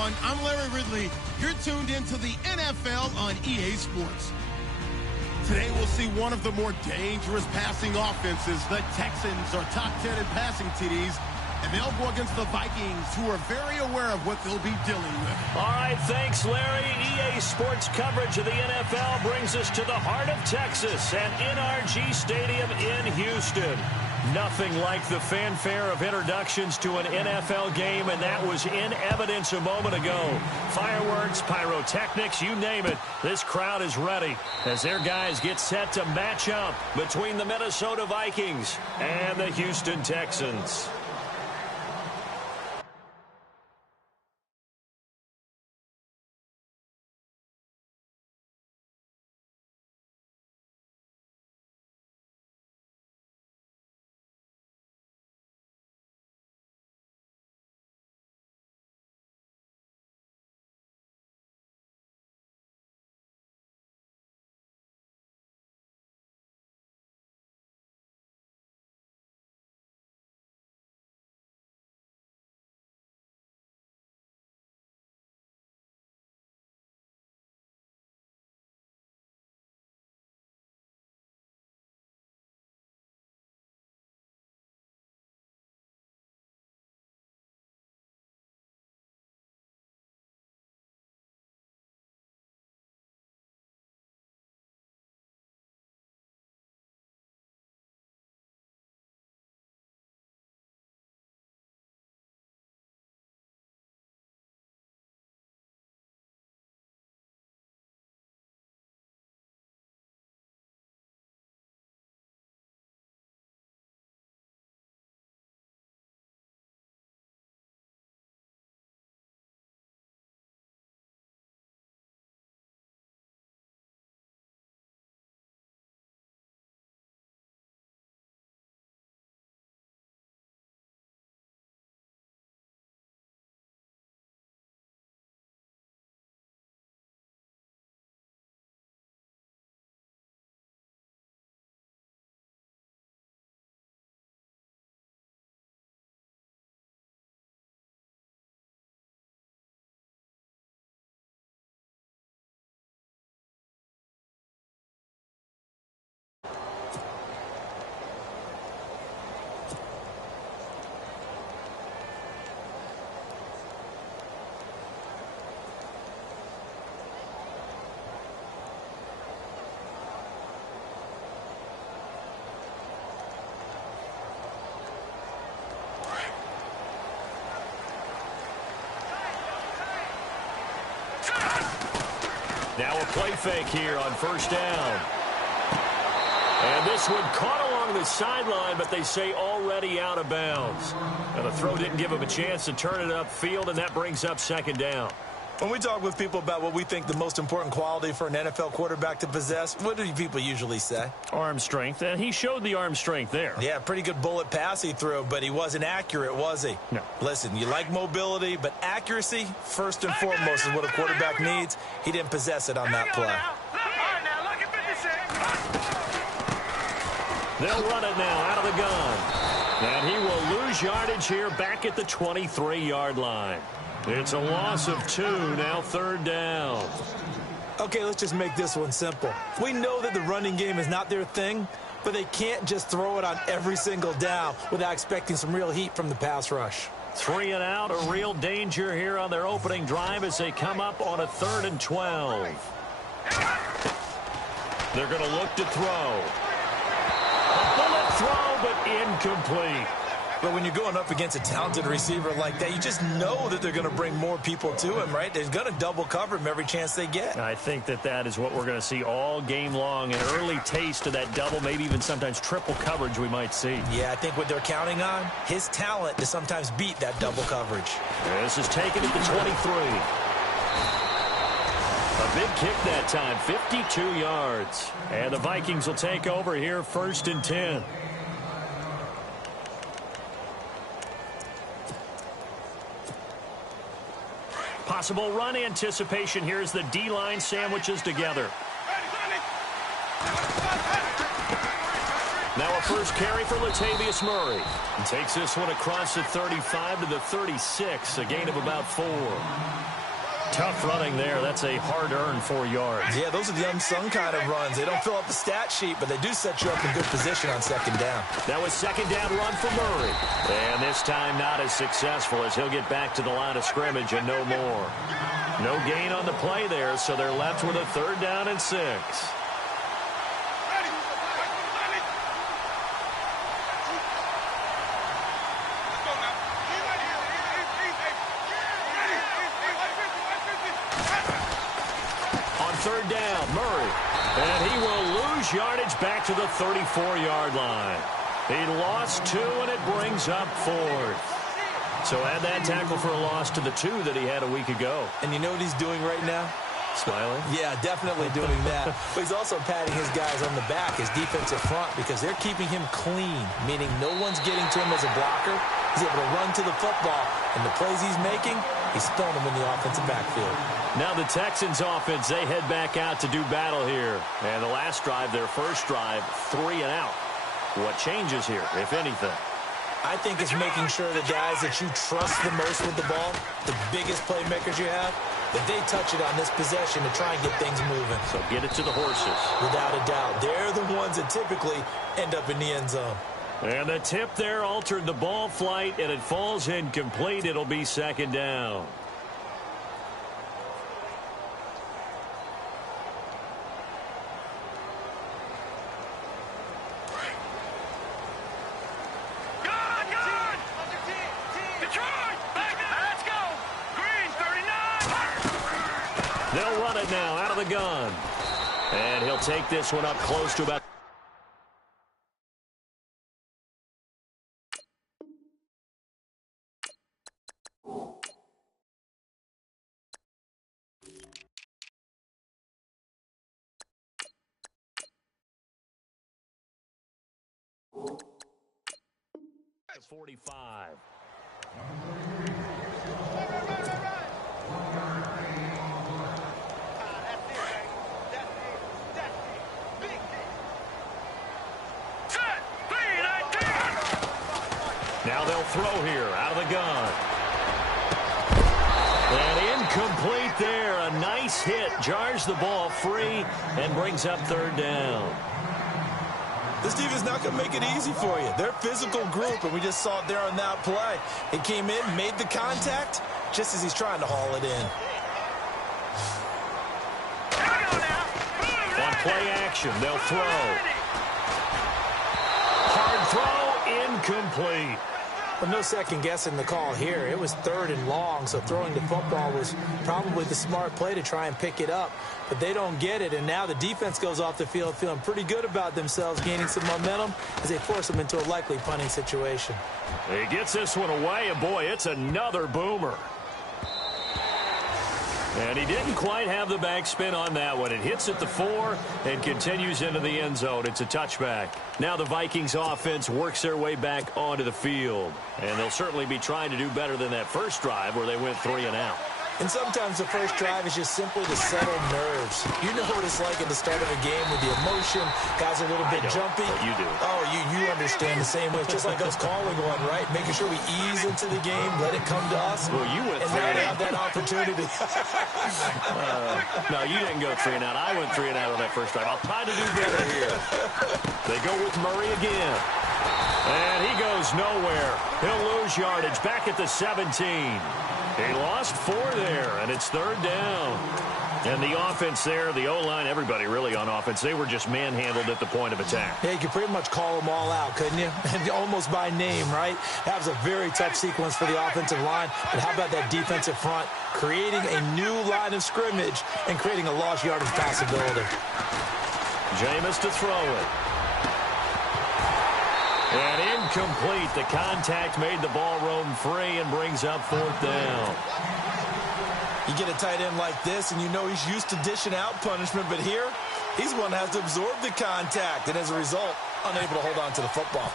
everyone. I'm Larry Ridley. You're tuned into the NFL on EA Sports. Today we'll see one of the more dangerous passing offenses. The Texans are top 10 in passing TDs, and they'll go against the Vikings, who are very aware of what they'll be dealing with. All right, thanks, Larry. EA Sports coverage of the NFL brings us to the heart of Texas and NRG Stadium in Houston. Nothing like the fanfare of introductions to an NFL game, and that was in evidence a moment ago. Fireworks, pyrotechnics, you name it. This crowd is ready as their guys get set to match up between the Minnesota Vikings and the Houston Texans. Now a play fake here on first down. And this one caught along the sideline, but they say already out of bounds. Now the throw didn't give him a chance to turn it upfield, and that brings up second down. When we talk with people about what we think the most important quality for an NFL quarterback to possess, what do people usually say? Arm strength, and he showed the arm strength there. Yeah, pretty good bullet pass he threw, but he wasn't accurate, was he? No. Listen, you like mobility, but accuracy, first and foremost, is what a quarterback needs. He didn't possess it on that play. They'll run it now out of the gun. And he will lose yardage here back at the 23-yard line. It's a loss of 2, now third down. Okay, let's just make this one simple. We know that the running game is not their thing, but they can't just throw it on every single down without expecting some real heat from the pass rush. 3 and out, a real danger here on their opening drive as they come up on a 3rd and 12. They're going to look to throw. A bullet throw, but incomplete. But when you're going up against a talented receiver like that, you just know that they're going to bring more people to him, right? They're going to double cover him every chance they get. I think that is what we're going to see all game long, an early taste of that double, maybe even sometimes triple coverage we might see. Yeah, I think what they're counting on, his talent to sometimes beat that double coverage. This is taken at the 23. A big kick that time, 52 yards. And the Vikings will take over here, 1st and 10. Possible run anticipation here as the D-line sandwiches together. Now a Now first carry for Latavius Murray. He takes this one across the 35 to the 36, a gain of about 4. Tough running there. That's a hard-earned 4 yards. Yeah, those are the unsung kind of runs. They don't fill up the stat sheet, but they do set you up in good position on second down. That was second down run for Murray. And this time not as successful as he'll get back to the line of scrimmage and no more. No gain on the play there, so they're left with a 3rd down and 6. Third down, Murray. And he will lose yardage back to the 34-yard line. He lost 2, and it brings up 4th. So add that tackle for a loss to the 2 that he had a week ago. And you know what he's doing right now? Smiling? Yeah, definitely doing that. But he's also patting his guys on the back, his defensive front, because they're keeping him clean, meaning no one's getting to him as a blocker. He's able to run to the football, and the plays he's making, he's throwing them in the offensive backfield. Now the Texans offense, they head back out to do battle here. And the last drive, their first drive, 3 and out. What changes here, if anything? I think it's making sure the guys that you trust the most with the ball, the biggest playmakers you have, that they touch it on this possession to try and get things moving. So get it to the horses. Without a doubt. They're the ones that typically end up in the end zone. And the tip there altered the ball flight, and it falls incomplete. It'll be second down. They'll run it now out of the gun. And he'll take this one up close to about... to 45. Now they'll throw here out of the gun. And incomplete there. A nice hit. Jars the ball free and brings up 3rd down. This defense is not going to make it easy for you. They're a physical group, and we just saw it there on that play. He came in, made the contact, just as he's trying to haul it in. On play action, they'll throw. Hard throw, incomplete. Well, no second guessing the call here. It was 3rd and long, so throwing the football was probably the smart play to try and pick it up. But they don't get it, and now the defense goes off the field feeling pretty good about themselves, gaining some momentum as they force them into a likely punting situation. He gets this one away, and boy, it's another boomer. And he didn't quite have the backspin on that one. It hits at the 4 and continues into the end zone. It's a touchback. Now the Vikings offense works their way back onto the field. And they'll certainly be trying to do better than that first drive where they went 3 and out. And sometimes the first drive is just simply to settle nerves. You know what it's like at the start of a game with the emotion. Guys are a little bit jumpy. But you do. Oh, you understand the same way. It's just like us calling one, right? Making sure we ease into the game, let it come to us. Well, you went and 3 now and they out. have that opportunity. No, you didn't go 3 and out. I went 3 and out on that first drive. I'll try to do better here. They go with Murray again. And he goes nowhere. He'll lose yardage back at the 17. He lost 4 there, and it's 3rd down. And the offense there, the O-line, everybody really on offense, they were just manhandled at the point of attack. Yeah, you could pretty much call them all out, couldn't you? Almost by name, right? That was a very tough sequence for the offensive line. But how about that defensive front creating a new line of scrimmage and creating a lost yardage possibility? Jameis to throw it. And incomplete. The contact made the ball roam free and brings up 4th down. You get a tight end like this, and you know he's used to dishing out punishment, but here, he's one that has to absorb the contact, and as a result, unable to hold on to the football.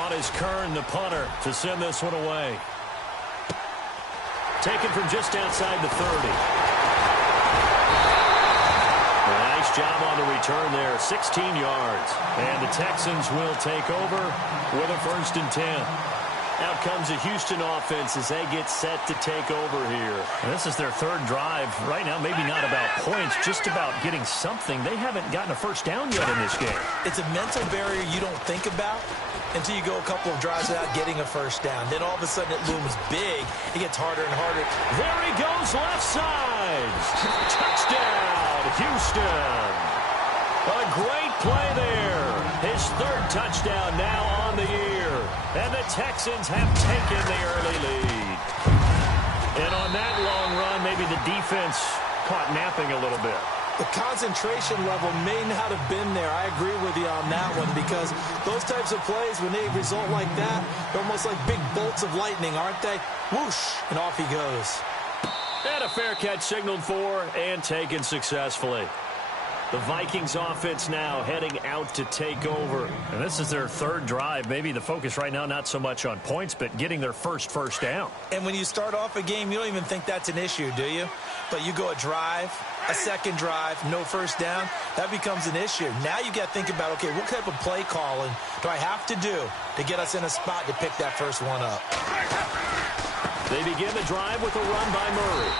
On is Kern, the punter, to send this one away. Taken from just outside the 30. Nice job on the return there, 16 yards. And the Texans will take over with a 1st and 10. Out comes the Houston offense as they get set to take over here. And this is their 3rd drive. Right now, maybe not about points, just about getting something. They haven't gotten a 1st down yet in this game. It's a mental barrier you don't think about until you go a couple of drives without getting a 1st down. Then all of a sudden it looms big. It gets harder and harder. There he goes, left side. Touchdown, Houston. A great play there. His 3rd touchdown now on the year. And the Texans have taken the early lead. And on that long run, maybe the defense caught napping a little bit. The concentration level may not have been there. I agree with you on that one because those types of plays, when they result like that, they're almost like big bolts of lightning, aren't they? Whoosh, and off he goes. And a fair catch signaled for and taken successfully. The Vikings offense now heading out to take over. And this is their 3rd drive. Maybe the focus right now not so much on points, but getting their first down. And when you start off a game, you don't even think that's an issue, do you? But you go a drive, a 2nd drive, no 1st down, that becomes an issue. Now you got to think about, okay, what type of play calling do I have to do to get us in a spot to pick that first one up? They begin the drive with a run by Murray.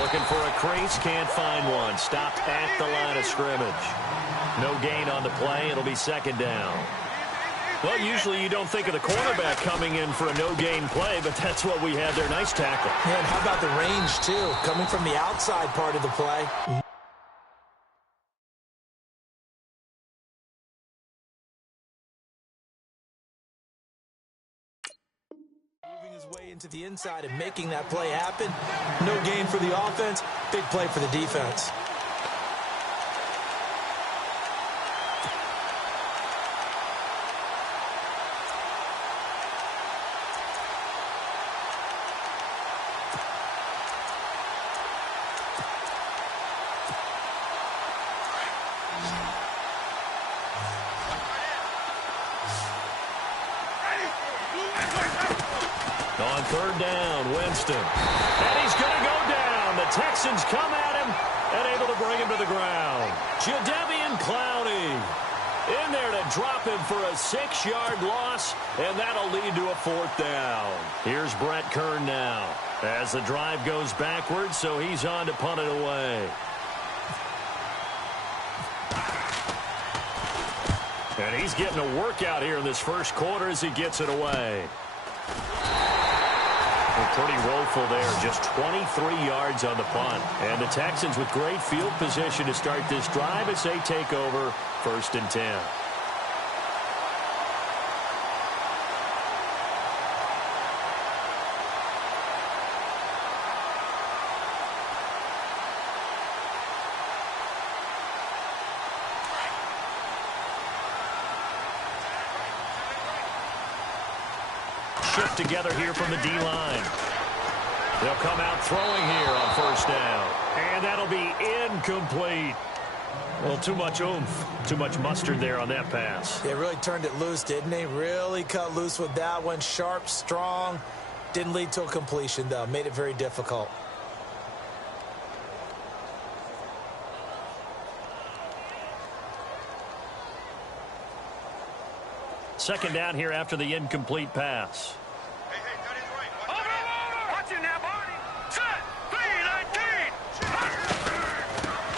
Looking for a crease, can't find one. Stopped at the line of scrimmage. No gain on the play. It'll be 2nd down. Well, usually you don't think of the cornerback coming in for a no-gain play, but that's what we had there. Nice tackle. Yeah, and how about the range, too? Coming from the outside part of the play. Way into the inside and making that play happen. No gain for the offense, big play for the defense. On 3rd down, Winston. And he's going to go down. The Texans come at him and able to bring him to the ground. Jadeveon Clowney in there to drop him for a 6-yard loss, and that'll lead to a 4th down. Here's Brett Kern now as the drive goes backwards, so he's on to punt it away. And he's getting a workout here in this 1st quarter as he gets it away. Pretty rollful there, just 23 yards on the punt. And the Texans with great field position to start this drive as they take over 1st and 10. Shift together here from the D-line. They'll come out throwing here on 1st down. And that'll be incomplete. Well, too much oomph, too much mustard there on that pass. They really turned it loose, didn't they? Really cut loose with that one. Sharp, strong. Didn't lead to a completion, though. Made it very difficult. Second down here after the incomplete pass.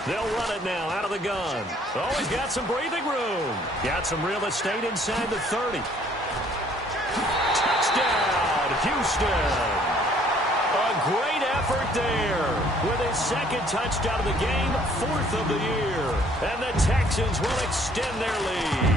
They'll run it now out of the gun. Oh, he's got some breathing room. Got some real estate inside the 30. Touchdown, Houston. A great effort there with his 2nd touchdown of the game, 4th of the year. And the Texans will extend their lead.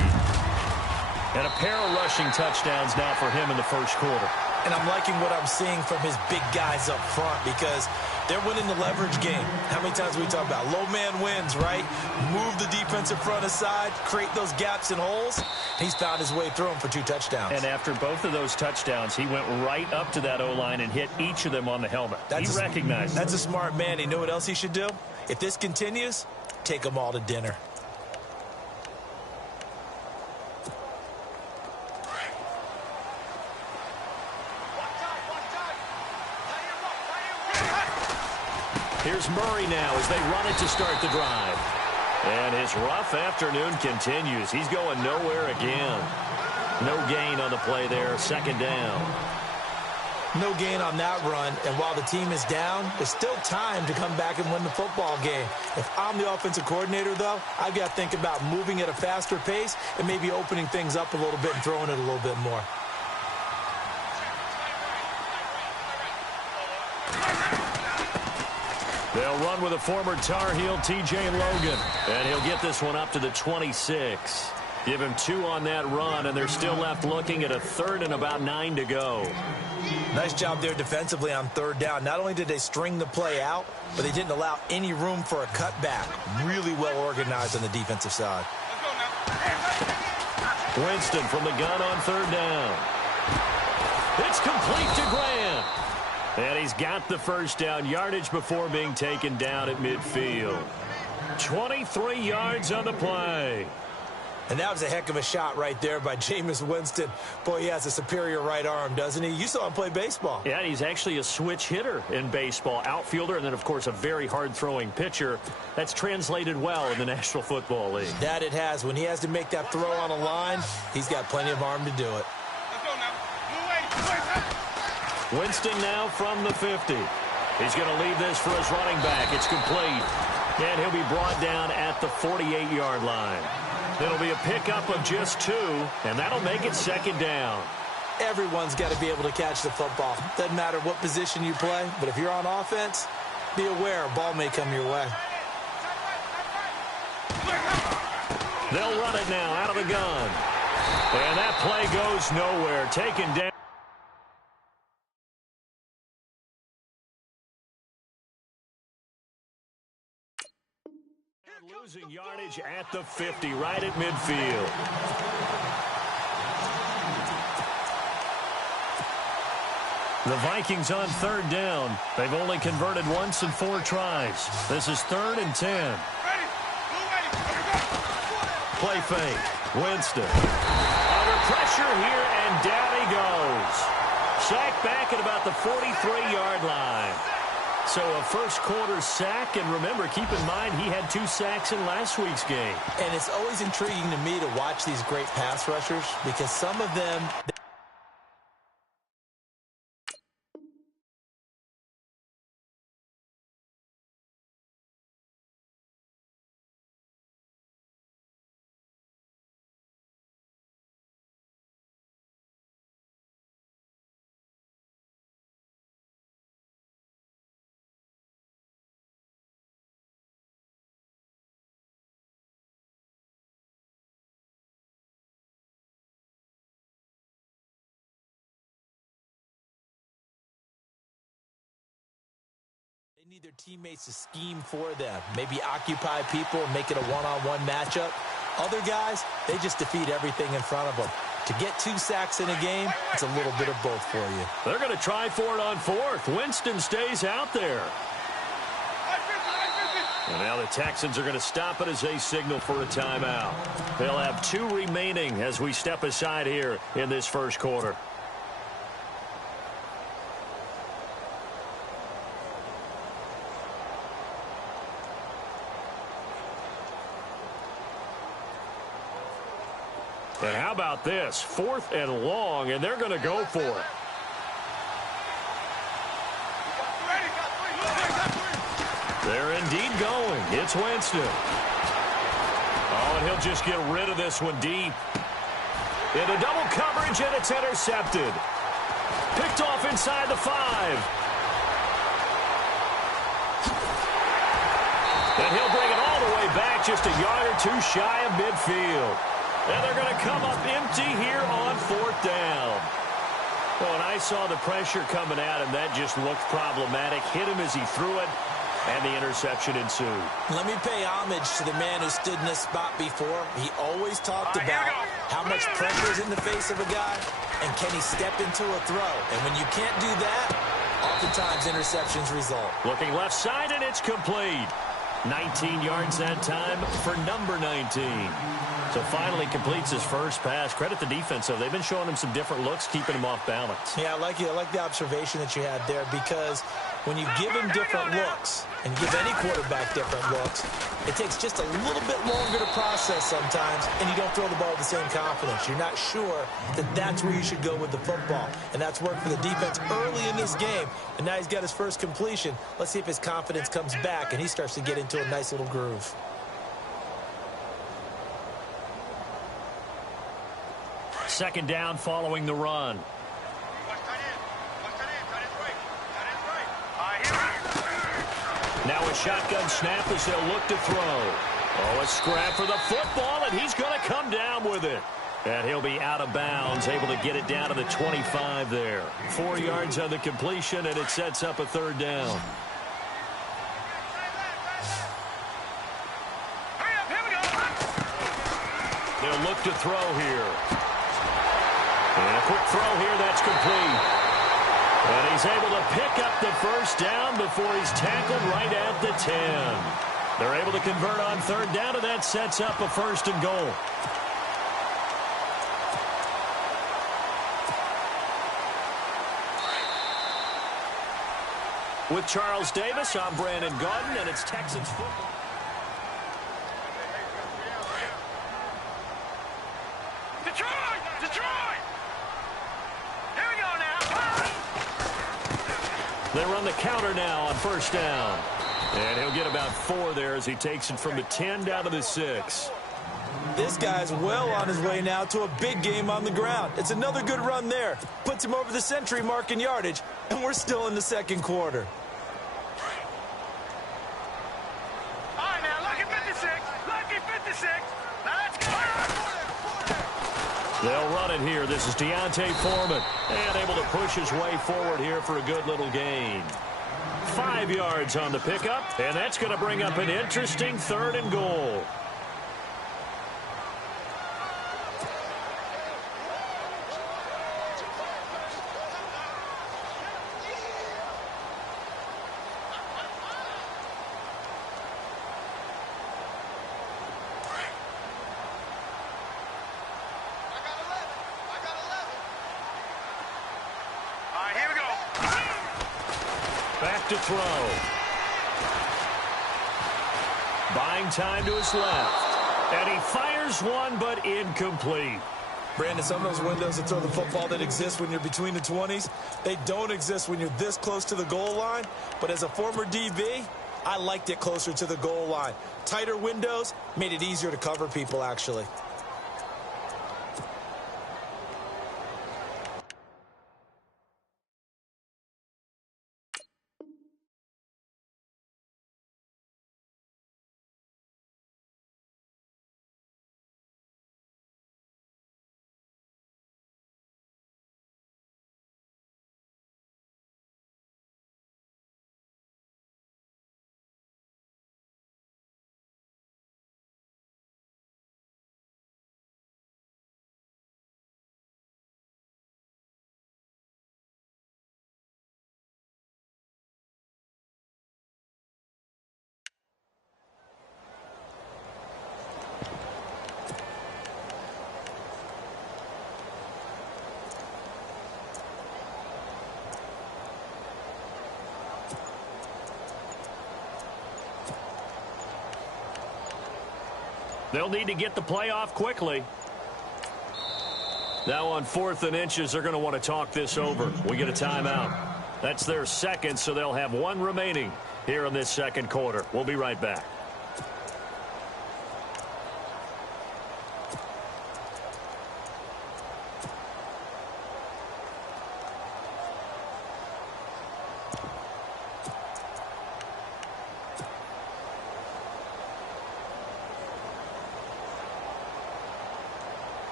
And a pair of rushing touchdowns now for him in the 1st quarter. And I'm liking what I'm seeing from his big guys up front because they're winning the leverage game. How many times we talk about low man wins, right? Move the defensive front aside, create those gaps and holes. He's found his way through them for 2 touchdowns. And after both of those touchdowns, he went right up to that O-line and hit each of them on the helmet. He recognized it. That's a smart man. You know what else he should do? If this continues, take them all to dinner. Here's Murray now as they run it to start the drive. And his rough afternoon continues. He's going nowhere again. No gain on the play there. Second down. No gain on that run, and while the team is down, there's still time to come back and win the football game. If I'm the offensive coordinator, though, I've got to think about moving at a faster pace and maybe opening things up a little bit and throwing it a little bit more. They'll run with a former Tar Heel, T.J. Logan, and he'll get this one up to the 26. Give him 2 on that run, and they're still left looking at a 3rd and about 9 to go. Nice job there defensively on 3rd down. Not only did they string the play out, but they didn't allow any room for a cutback. Really well organized on the defensive side. Winston from the gun on 3rd down. It's complete to Graham. And he's got the first down yardage before being taken down at midfield. 23 yards on the play. And that was a heck of a shot right there by Jameis Winston. Boy, he has a superior right arm, doesn't he? You saw him play baseball. Yeah, he's actually a switch hitter in baseball. Outfielder, and then, of course, a very hard-throwing pitcher. That's translated well in the National Football League. That it has. When he has to make that throw on a line, he's got plenty of arm to do it. Winston now from the 50. He's going to leave this for his running back. It's complete. And he'll be brought down at the 48-yard line. It'll be a pickup of just 2, and that'll make it 2nd down. Everyone's got to be able to catch the football. Doesn't matter what position you play, but if you're on offense, be aware a ball may come your way. They'll run it now out of the gun. And that play goes nowhere. Taken down. Losing yardage at the 50, right at midfield. The Vikings on 3rd down. They've only converted once in 4 tries. This is 3rd and 10. Play fake. Winston. Under pressure here, and down he goes. Sacked back at about the 43-yard line. So a first-quarter sack, and remember, keep in mind, he had 2 sacks in last week's game. And it's always intriguing to me to watch these great pass rushers because some of them... They need their teammates to scheme for them, maybe occupy people and make it a one-on-one matchup. Other guys, they just defeat everything in front of them. To get 2 sacks in a game, it's a little bit of both for you. They're going to try for it on 4th. Winston stays out there. And now the Texans are going to stop it as they signal for a timeout. They'll have 2 remaining as we step aside here in this first quarter. And how about this? 4th and long, and they're going to go for it. They're indeed going. It's Winston. Oh, and he'll just get rid of this one deep. Into double coverage, and it's intercepted. Picked off inside the 5. And he'll bring it all the way back, just a yard or 2 shy of midfield. And they're going to come up empty here on 4th down. Well, and I saw the pressure coming at him. That just looked problematic. Hit him as he threw it, and the interception ensued. Let me pay homage to the man who stood in this spot before. He always talked about how much pressure is in the face of a guy, and can he step into a throw. And when you can't do that, oftentimes interceptions result. Looking left side, and it's complete. 19 yards that time for number 19. So finally completes his first pass. Credit the defense, though. They've been showing him some different looks, keeping him off balance. Yeah, I like the observation that you had there because When you give him different looks, and give any quarterback different looks, it takes just a little bit longer to process sometimes, and you don't throw the ball with the same confidence. You're not sure that that's where you should go with the football. And that's worked for the defense early in this game. And now he's got his first completion. Let's see if his confidence comes back and he starts to get into a nice little groove. Second down following the run. Now a shotgun snap as they'll look to throw. Oh, a scrap for the football, and he's going to come down with it. And he'll be out of bounds, able to get it down to the 25 there. 4 yards on the completion, and it sets up a third down. They'll look to throw here. And a quick throw here, that's complete. And he's able to pick up the first down before he's tackled right at the 10. They're able to convert on third down, and that sets up a 1st and goal. With Charles Davis, I'm Brandon Gaudin, and it's Texans football. They run the counter now on 1st down. And he'll get about 4 there as he takes it from the 10 down to the 6. This guy's well on his way now to a big game on the ground. It's another good run there. Puts him over the century mark in yardage, and we're still in the second quarter. All right, now, lucky 56. Lucky 56. Now let's go. They'll run it here. This is Deontay Foreman. And able to push his way forward here for a good little gain. 5 yards on the pickup, and that's going to bring up an interesting 3rd and goal. To throw. Buying time to his left. And he fires one, but incomplete. Brandon, some of those windows to throw the football that exist when you're between the 20s, they don't exist when you're this close to the goal line. But as a former DB, I liked it closer to the goal line. Tighter windows made it easier to cover people, actually. They'll need to get the play off quickly. Now on 4th and inches, they're going to want to talk this over. We get a timeout. That's their second, so they'll have 1 remaining here in this second quarter. We'll be right back.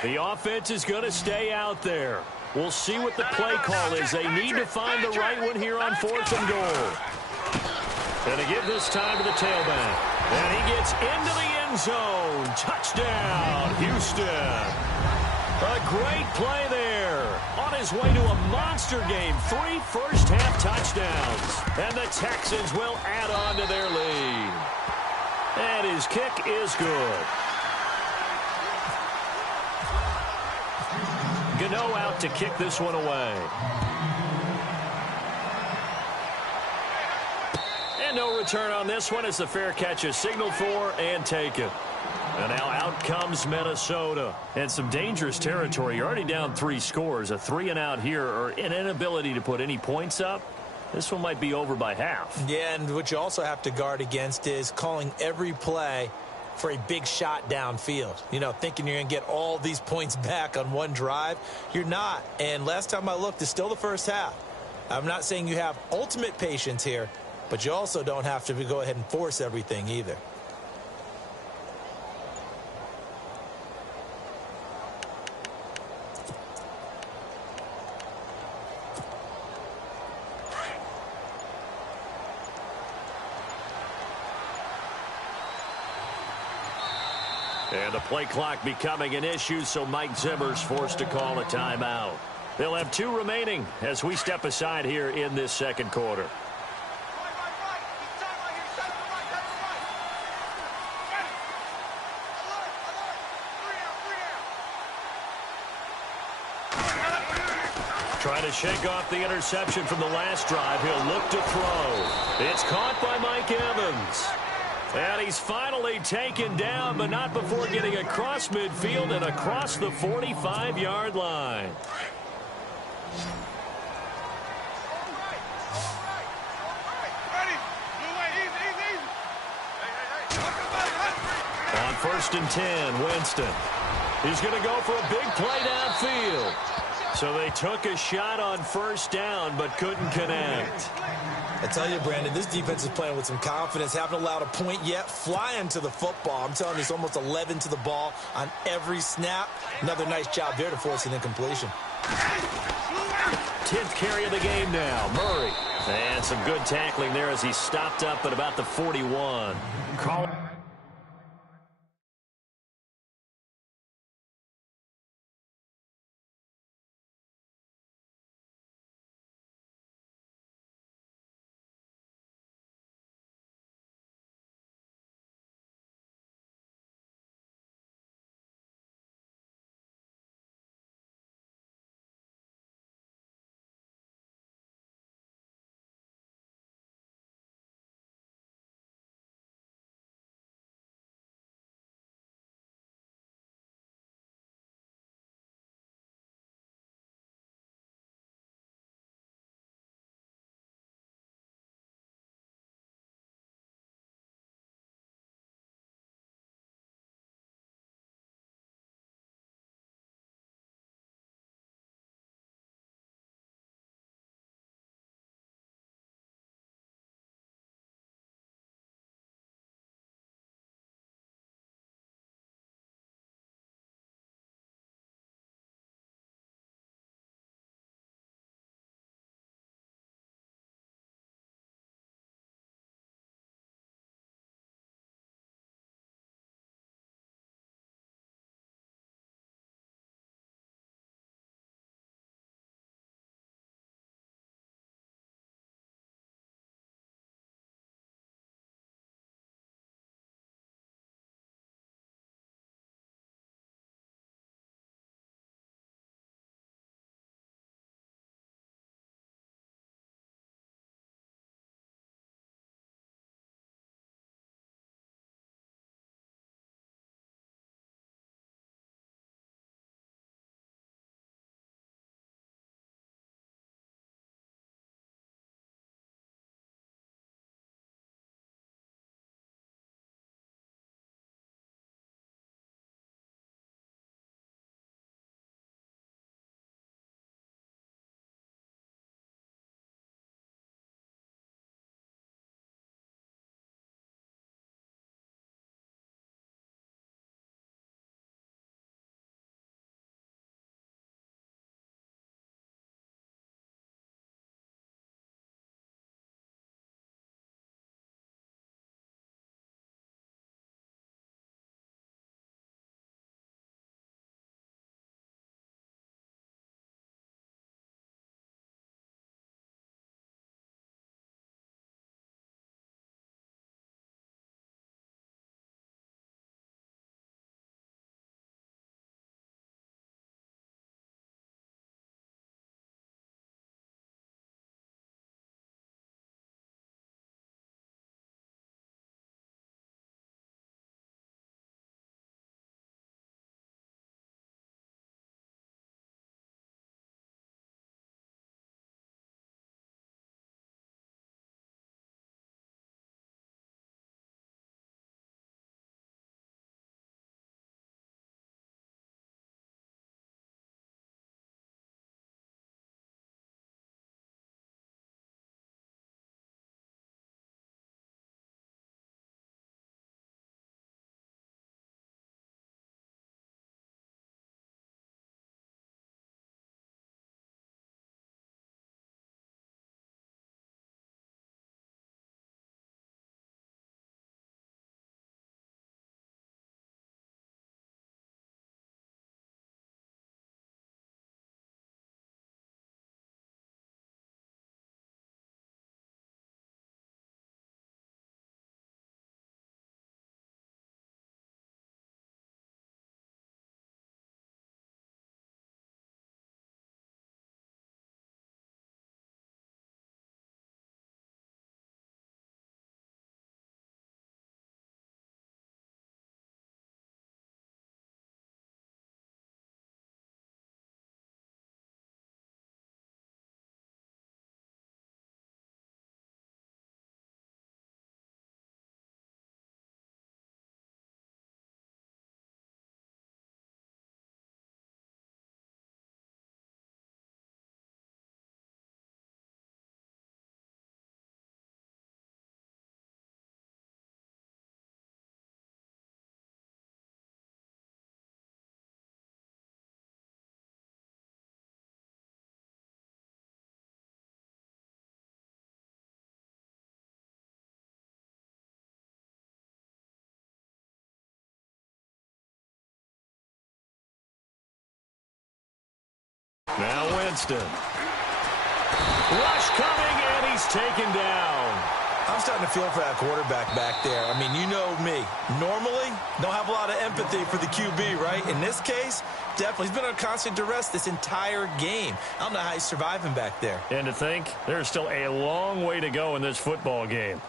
The offense is going to stay out there. We'll see what the play call is. They need to find the right one here on 4th and goal. And to give this time to the tailback. And he gets into the end zone. Touchdown, Houston. A great play there. On his way to a monster game. 3 first-half touchdowns. And the Texans will add on to their lead. And his kick is good. Gano out to kick this one away. And no return on this one as the fair catch is signaled for and taken. And now out comes Minnesota. And some dangerous territory. You're already down 3 scores. A 3-and-out here or an inability to put any points up. This one might be over by half. Yeah, and what you also have to guard against is calling every play for a big shot downfield. You know, thinking you're going to get all these points back on one drive. You're not. And last time I looked, it's still the first half. I'm not saying you have ultimate patience here, but you also don't have to go ahead and force everything either. And the play clock becoming an issue, so Mike Zimmer's forced to call a timeout. They'll have 2 remaining as we step aside here in this second quarter. Trying to shake off the interception from the last drive. He'll look to throw. It's caught by Mike Evans. And he's finally taken down, but not before getting across midfield and across the 45-yard line. On 1st and 10, Winston. He's going to go for a big play downfield. So they took a shot on 1st down, but couldn't connect. I tell you, Brandon, this defense is playing with some confidence. Haven't allowed a point yet. Flying to the football. I'm telling you, it's almost 11 to the ball on every snap. Another nice job there to force an incompletion. 10th carry of the game now. Murray. And some good tackling there as he stopped up at about the 41. Now Winston. Rush coming, and he's taken down. I'm starting to feel for that quarterback back there. I mean, you know me. Normally, don't have a lot of empathy for the QB, right? In this case, definitely. He's been under constant duress this entire game. I don't know how he's surviving back there. And to think, there's still a long way to go in this football game.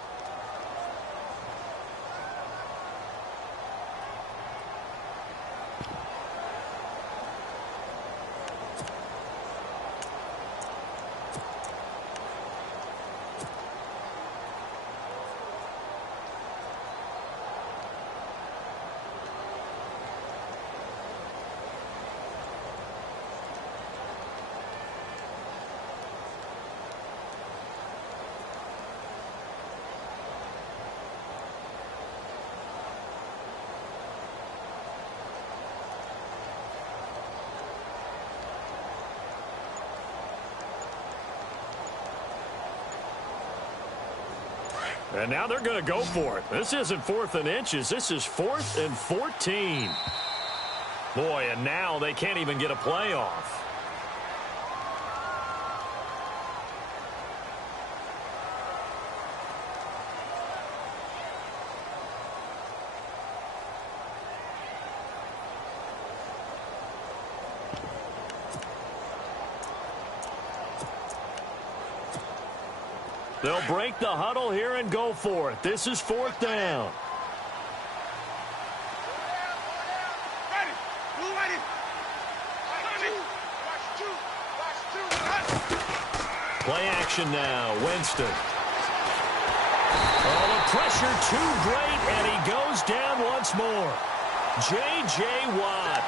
And now they're going to go for it. This isn't 4th and inches. This is 4th and 14. Boy, and now they can't even get a play off. They'll break the huddle here and go for it. This is 4th down. Play action now. Winston. Oh, the pressure too great, and he goes down once more. J.J. Watt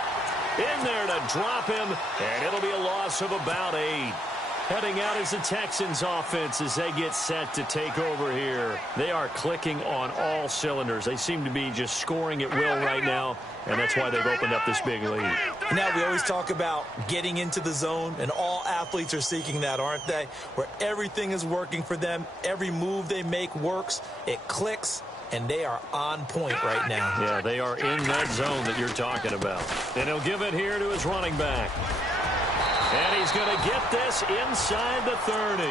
in there to drop him, and it'll be a loss of about 8. Heading out is the Texans offense as they get set to take over here. They are clicking on all cylinders. They seem to be just scoring at will right now, and that's why they've opened up this big lead. Now, we always talk about getting into the zone, and all athletes are seeking that, aren't they? Where everything is working for them. Every move they make works. It clicks, and they are on point right now. Yeah, they are in that zone that you're talking about. And he'll give it here to his running back. And he's going to get this inside the 30.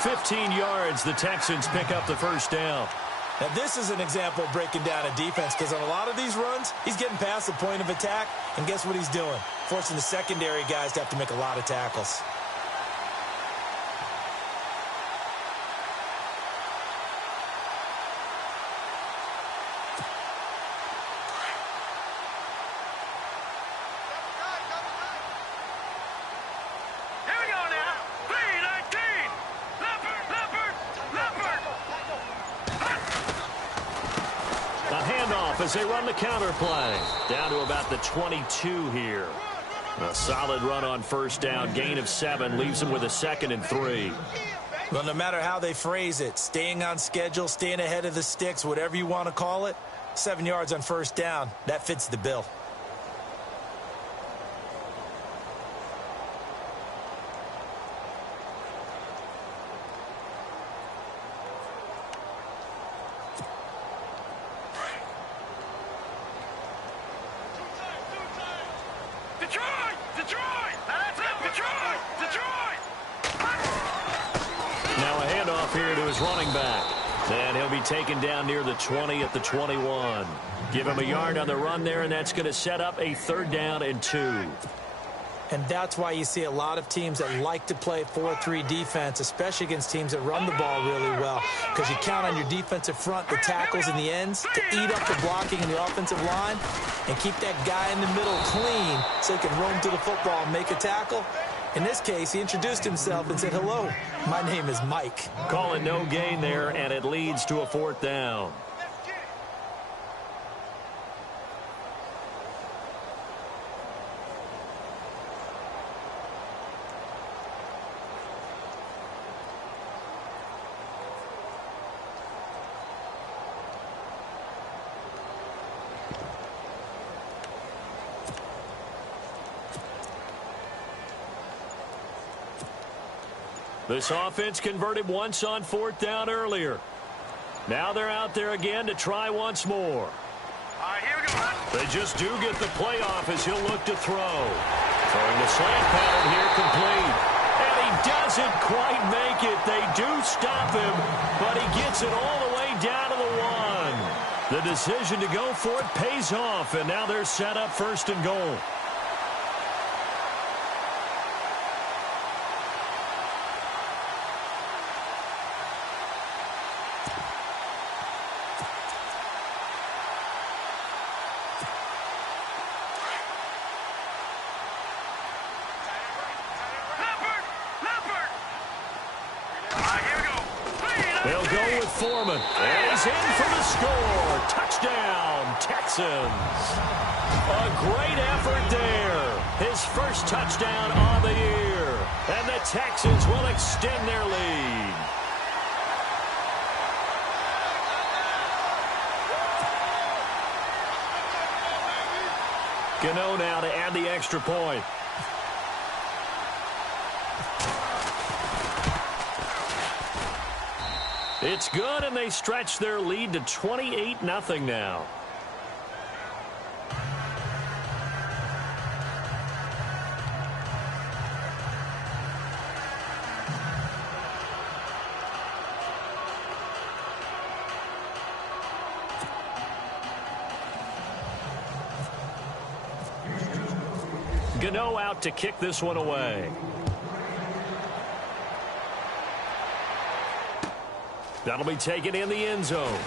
15 yards, the Texans pick up the first down. Now, this is an example of breaking down a defense, because on a lot of these runs, he's getting past the point of attack, and guess what he's doing? Forcing the secondary guys to have to make a lot of tackles. As they run the counter play. Down to about the 22 here. A solid run on first down. Gain of 7 leaves them with a 2nd and 3. Well, no matter how they phrase it, staying on schedule, staying ahead of the sticks, whatever you want to call it, 7 yards on first down, that fits the bill. Running back. And he'll be taken down near the 20 at the 21. Give him a yard on the run there, and that's going to set up a 3rd down and 2. And that's why you see a lot of teams that like to play 4-3 defense, especially against teams that run the ball really well, because you count on your defensive front, the tackles and the ends, to eat up the blocking in the offensive line and keep that guy in the middle clean so he can roam to the football and make a tackle. In this case, he introduced himself and said, "Hello, my name is Mike." Calling no gain there, and it leads to a 4th down. This offense converted once on 4th down earlier. Now they're out there again to try once more. All right, here we go. They just do get the playoff as he'll look to throw. Throwing the slant pattern here complete. And he doesn't quite make it. They do stop him, but he gets it all the way down to the 1. The decision to go for it pays off, and now they're set up 1st and goal. They'll go with Foreman. And he's in for the score. Touchdown, Texans. A great effort there. His first touchdown on the year. And the Texans will extend their lead. Gano now to add the extra point. It's good, and they stretch their lead to 28-0 now. Gano out to kick this one away. That'll be taken in the end zone.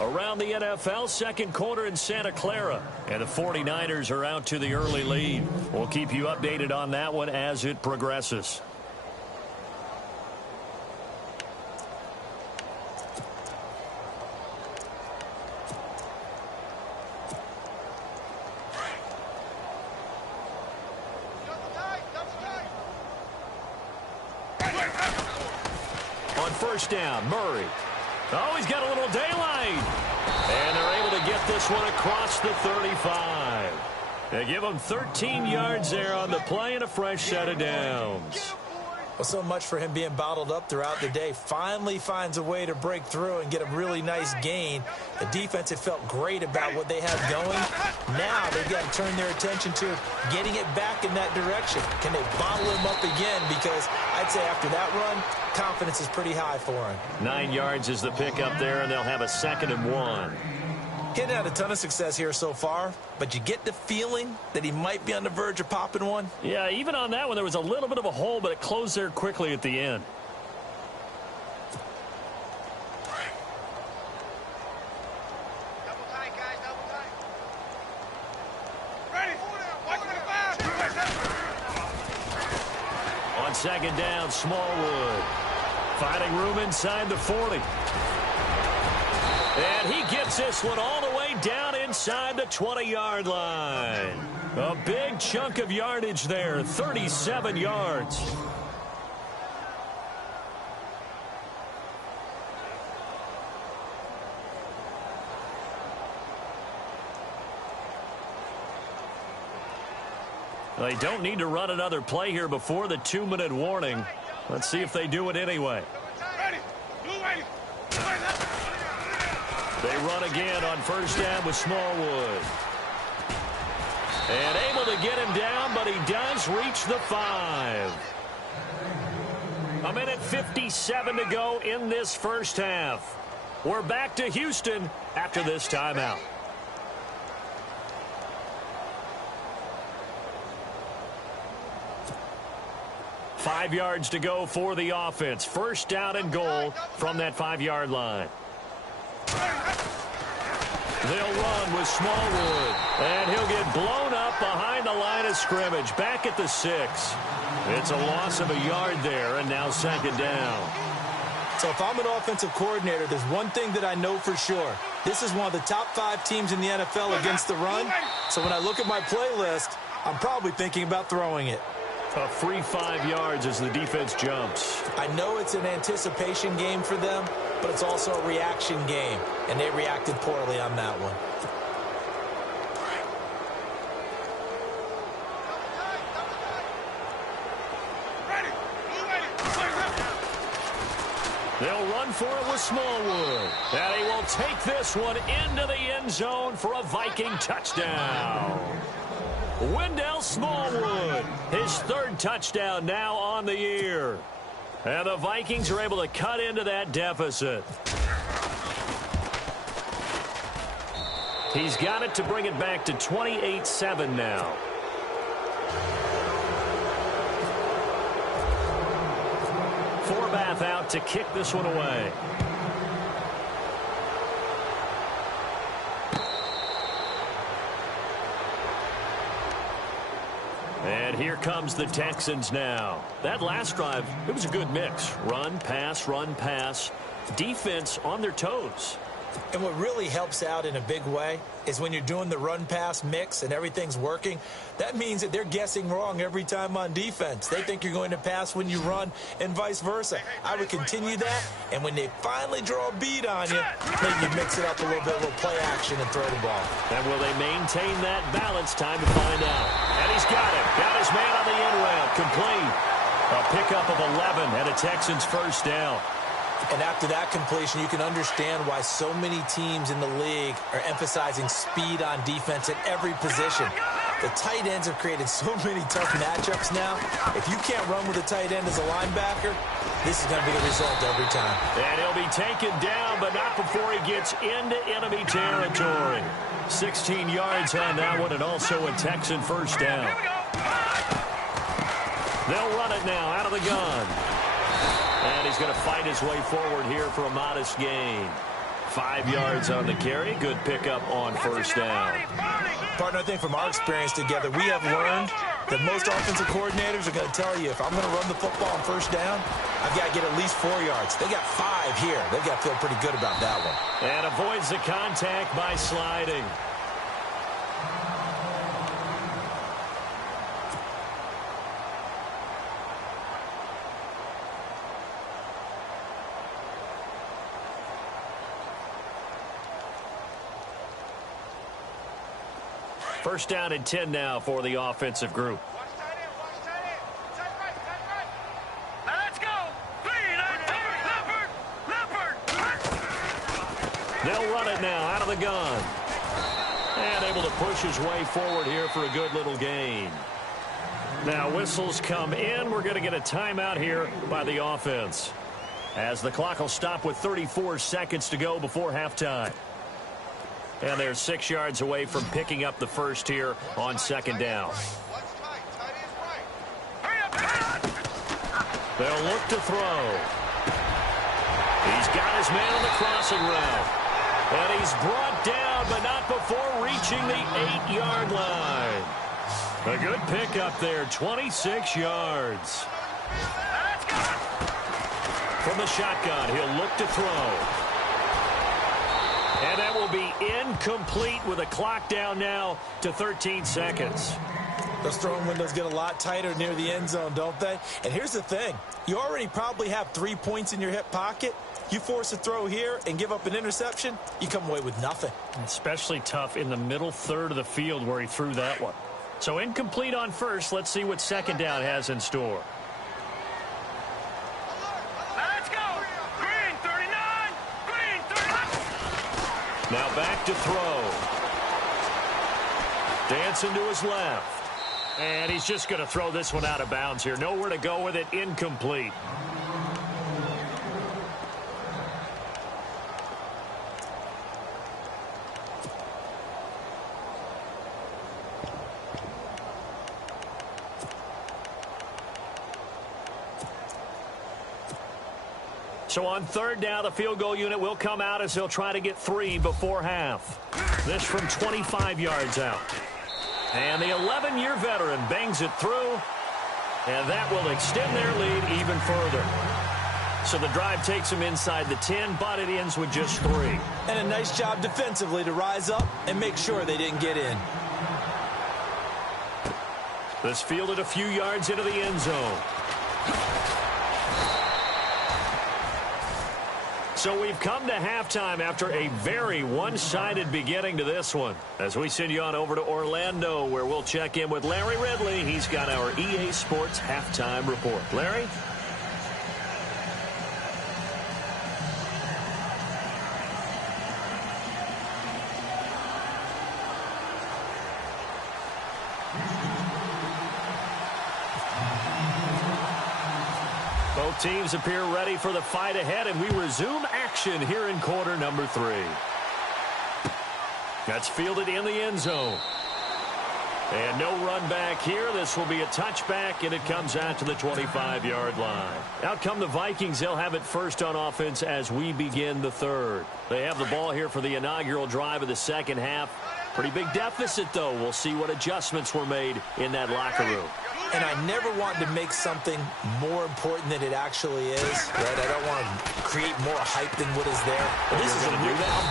Around the NFL, second quarter in Santa Clara. And the 49ers are out to the early lead. We'll keep you updated on that one as it progresses. First down, Murray. Oh, he's got a little daylight. And they're able to get this one across the 35. They give him 13 yards there on the play and a fresh set of downs. Well, so much for him being bottled up throughout the day. Finally finds a way to break through and get a really nice gain. The defense had felt great about what they had going. Now they've got to turn their attention to getting it back in that direction. Can they bottle him up again? Because I'd say after that run, confidence is pretty high for him. 9 yards is the pickup there, and they'll have a 2nd and 1. Getting had a ton of success here so far, but you get the feeling that he might be on the verge of popping one. Yeah, even on that one, there was a little bit of a hole, but it closed there quickly at the end. Double tight, guys, double tight. Ready? Watch the 5. On 2nd down, Smallwood. Finding room inside the 40. And he gets this one all the way down inside the 20-yard line. A big chunk of yardage there, 37 yards. They don't need to run another play here before the 2-minute warning. Let's see if they do it anyway. They run again on 1st down with Smallwood. And able to get him down, but he does reach the 5. A minute 57 to go in this first half. We're back to Houston after this timeout. Five yards to go for the offense. First down and goal from that 5-yard line. They'll run with Smallwood. And he'll get blown up behind the line of scrimmage. Back at the 6. It's a loss of a yard there, and now 2nd down. So if I'm an offensive coordinator, there's one thing that I know for sure. This is one of the top 5 teams in the NFL against the run. So when I look at my playlist, I'm probably thinking about throwing it. A free 5 yards as the defense jumps. I know it's an anticipation game for them, but it's also a reaction game, and they reacted poorly on that one. They'll run for it with Smallwood. And he will take this one into the end zone for a Viking touchdown. Wendell Smallwood, his third touchdown now on the year. And the Vikings are able to cut into that deficit. He's got it to bring it back to 28-7 now. Forbath out to kick this one away. And here comes the Texans now. That last drive, it was a good mix. Run, pass, defense on their toes. And what really helps out in a big way is when you're doing the run-pass mix and everything's working, that means that they're guessing wrong every time on defense. They think you're going to pass when you run and vice versa. I would continue that, and when they finally draw a beat on you, maybe you mix it up a little bit, a little play action and throw the ball. And will they maintain that balance? Time to find out. And he's got it. Got his man on the end route. Complete. A pickup of 11 and a Texans first down. And after that completion, you can understand why so many teams in the league are emphasizing speed on defense at every position. The tight ends have created so many tough matchups now. If you can't run with a tight end as a linebacker, this is going to be the result every time. And he'll be taken down, but not before he gets into enemy territory. 16 yards on that one, and also a Texan first down. They'll run it now out of the gun. And he's going to fight his way forward here for a modest gain. 5 yards on the carry. Good pickup on first down. Partner, I think from our experience together, we have learned that most offensive coordinators are going to tell you, if I'm going to run the football on first down, I've got to get at least 4 yards. They got 5 here. They've got to feel pretty good about that one. And avoids the contact by sliding. First down and 10 now for the offensive group. Let's go. They'll run it now out of the gun. And able to push his way forward here for a good little gain. Now whistles come in. We're going to get a timeout here by the offense, as the clock will stop with 34 seconds to go before halftime. And they're 6 yards away from picking up the first here on second down. They'll look to throw. He's got his man on the crossing route. And he's brought down, but not before reaching the 8-yard line. A good pickup there, 26 yards. From the shotgun, he'll look to throw. And that will be incomplete with a clock down now to 13 seconds. Those throwing windows get a lot tighter near the end zone, don't they? And here's the thing. You already probably have 3 points in your hip pocket. You force a throw here and give up an interception, you come away with nothing. Especially tough in the middle third of the field where he threw that one. So incomplete on first. Let's see what second down has in store. Now back to throw. Dancing to his left. And he's just going to throw this one out of bounds here. Nowhere to go with it. Incomplete. So on third down, the field goal unit will come out as they'll try to get 3 before half. This from 25 yards out. And the 11-year veteran bangs it through. And that will extend their lead even further. So the drive takes them inside the 10, but it ends with just 3. And a nice job defensively to rise up and make sure they didn't get in. This fielded a few yards into the end zone. So we've come to halftime after a very one-sided beginning to this one. As we send you on over to Orlando, where we'll check in with Larry Ridley. He's got our EA Sports halftime report. Larry? Both teams appear ready for the fight ahead, and we resume action here in quarter number 3. That's fielded in the end zone. And no run back here. This will be a touchback, and it comes out to the 25-yard line. Out come the Vikings. They'll have it first on offense as we begin the third. They have the ball here for the inaugural drive of the second half. Pretty big deficit, though. We'll see what adjustments were made in that locker room. And I never want to make something more important than it actually is, right? I don't want to create more hype than what is there. But this is I'm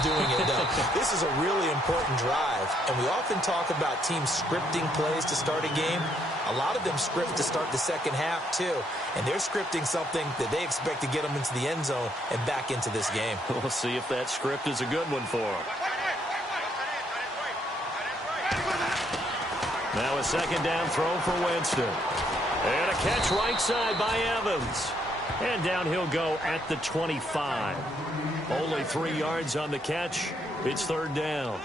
doing it, though. This is a really important drive. And we often talk about teams scripting plays to start a game. A lot of them script to start the second half, too. And they're scripting something that they expect to get them into the end zone and back into this game. We'll see if that script is a good one for them. Now a second down throw for Winston. And a catch right side by Evans. And down he'll go at the 25. Only 3 yards on the catch. It's third down.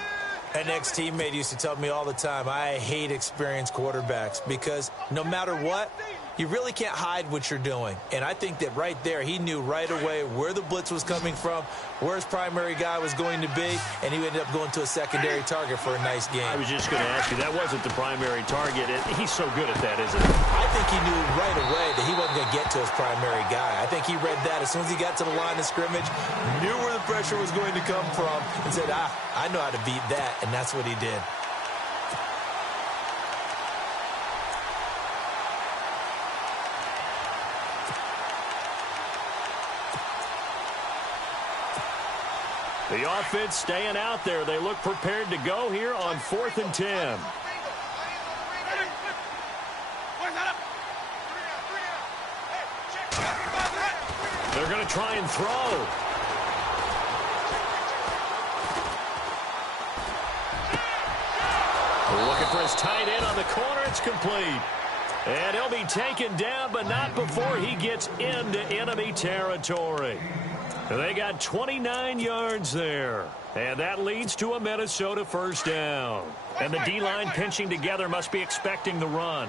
An ex-teammate used to tell me all the time, I hate experienced quarterbacks because no matter what, you really can't hide what you're doing. And I think that right there, he knew right away where the blitz was coming from, where his primary guy was going to be, and he ended up going to a secondary target for a nice game. I was just going to ask you, that wasn't the primary target. He's so good at that, isn't he? I think he knew right away that he wasn't going to get to his primary guy. I think he read that as soon as he got to the line of scrimmage, knew where the pressure was going to come from, and said, I know how to beat that, and that's what he did. The offense staying out there. They look prepared to go here on 4th and 10. They're going to try and throw. Looking for his tight end on the corner. It's complete. And he'll be taken down, but not before he gets into enemy territory. They got 29 yards there. And that leads to a Minnesota first down. And the D-line pinching together must be expecting the run.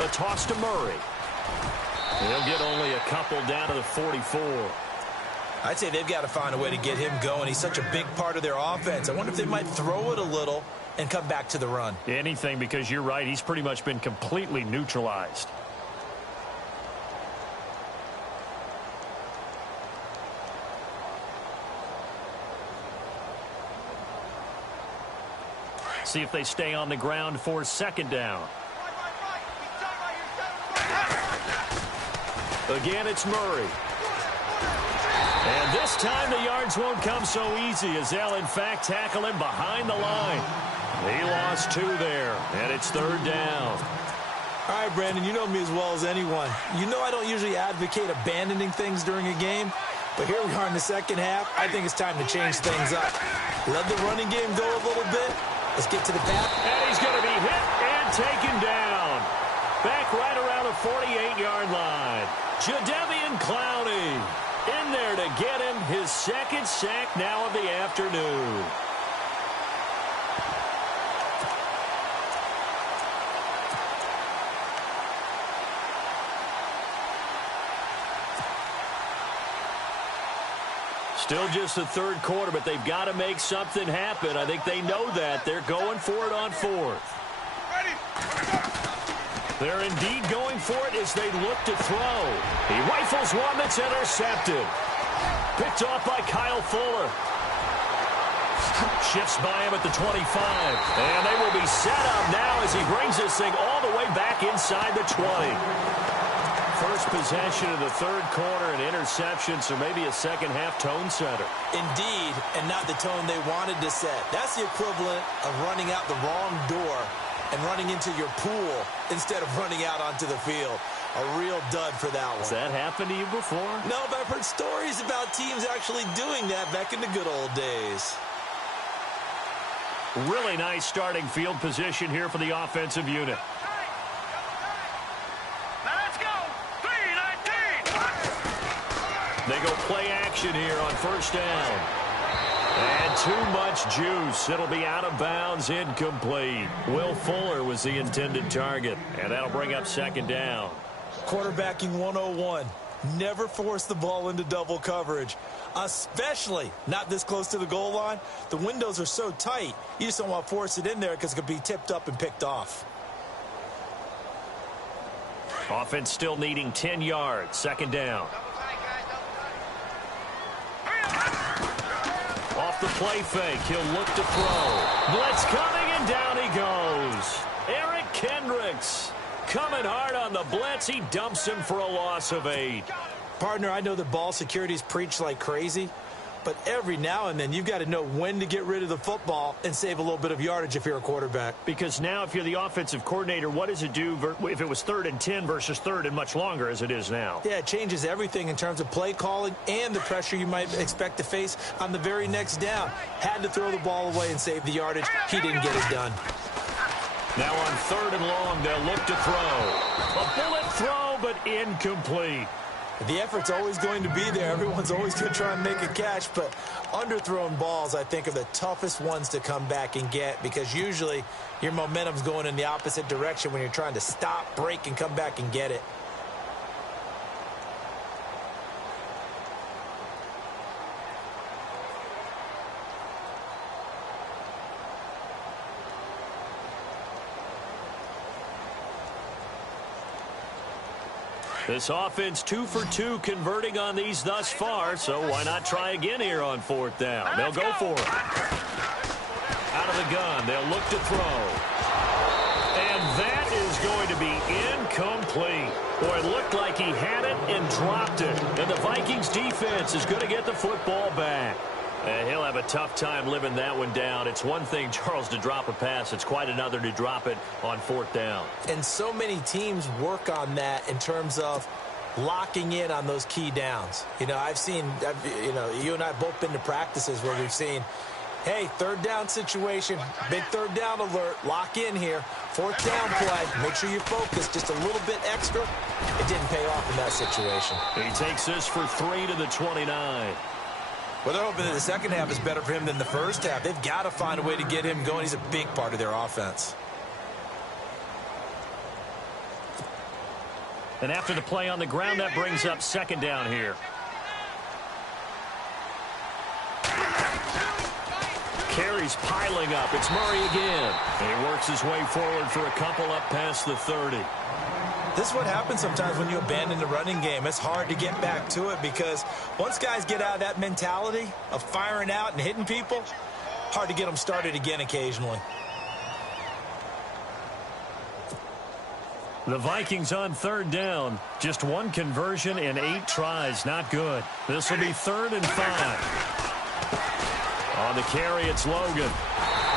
A toss to Murray. He'll get only a couple down to the 44. I'd say they've got to find a way to get him going. He's such a big part of their offense. I wonder if they might throw it a little and come back to the run. Anything, because you're right. He's pretty much been completely neutralized. See if they stay on the ground for second down. Again, it's Murray. And this time the yards won't come so easy as they'll, in fact, tackle him behind the line. He lost 2 there, and it's third down. All right, Brandon, you know me as well as anyone. You know I don't usually advocate abandoning things during a game, but here we are in the second half. I think it's time to change things up. Let the running game go a little bit. Let's get to the pass. And he's going to be hit and taken down. Back right around the 48-yard line. Jadeveon Clowney in there to get him his second sack now of the afternoon. Still just the third quarter, but they've got to make something happen. I think they know that. They're going for it on 4th. They're indeed going for it as they look to throw. He rifles one that's intercepted. Picked off by Kyle Fuller. Shifts by him at the 25. And they will be set up now as he brings this thing all the way back inside the 20. First possession of the third quarter, an interception, so maybe a second-half tone setter. Indeed, and not the tone they wanted to set. That's the equivalent of running out the wrong door and running into your pool instead of running out onto the field. A real dud for that one. Has that happened to you before? No, but I've heard stories about teams actually doing that back in the good old days. Really nice starting field position here for the offensive unit. They go play action here on first down. And too much juice. It'll be out of bounds, incomplete. Will Fuller was the intended target, and that'll bring up second down. Quarterbacking 101. Never force the ball into double coverage, especially not this close to the goal line. The windows are so tight, you just don't want to force it in there because it could be tipped up and picked off. Offense still needing 10 yards. Second down. Off the play fake. He'll look to throw. Blitz coming, and down he goes. Eric Kendricks coming hard on the blitz. He dumps him for a loss of 8. Partner, I know that ball security is preached like crazy, but every now and then you've got to know when to get rid of the football and save a little bit of yardage if you're a quarterback. Because now if you're the offensive coordinator, what does it do if it was 3rd and 10 versus 3rd and much longer as it is now? Yeah, it changes everything in terms of play calling and the pressure you might expect to face on the very next down. Had to throw the ball away and save the yardage. He didn't get it done. Now on 3rd and long, they'll look to throw. A bullet throw, but incomplete. The effort's always going to be there. Everyone's always going to try and make a catch, but underthrown balls, I think, are the toughest ones to come back and get because usually your momentum's going in the opposite direction when you're trying to stop, break, and come back and get it. This offense 2 for 2 converting on these thus far, so why not try again here on 4th down? They'll go for it. Out of the gun, they'll look to throw. And that is going to be incomplete. Boy, it looked like he had it and dropped it. And the Vikings defense is going to get the football back. And he'll have a tough time living that one down. It's one thing, Charles, to drop a pass. It's quite another to drop it on 4th down. And so many teams work on that in terms of locking in on those key downs. You know, you and I have both been to practices where we've seen, hey, 3rd down situation, big 3rd down alert, lock in here. 4th down play, make sure you focus just a little bit extra. It didn't pay off in that situation. He takes this for 3 to the 29. Well, they're hoping that the second half is better for him than the first half. They've got to find a way to get him going. He's a big part of their offense. And after the play on the ground, that brings up second down here. Carries piling up. It's Murray again. And he works his way forward for a couple up past the 30. This is what happens sometimes when you abandon the running game. It's hard to get back to it because once guys get out of that mentality of firing out and hitting people, hard to get them started again occasionally. The Vikings on 3rd down. Just 1 conversion in 8 tries. Not good. This will be 3rd and 5. On the carry, it's Logan.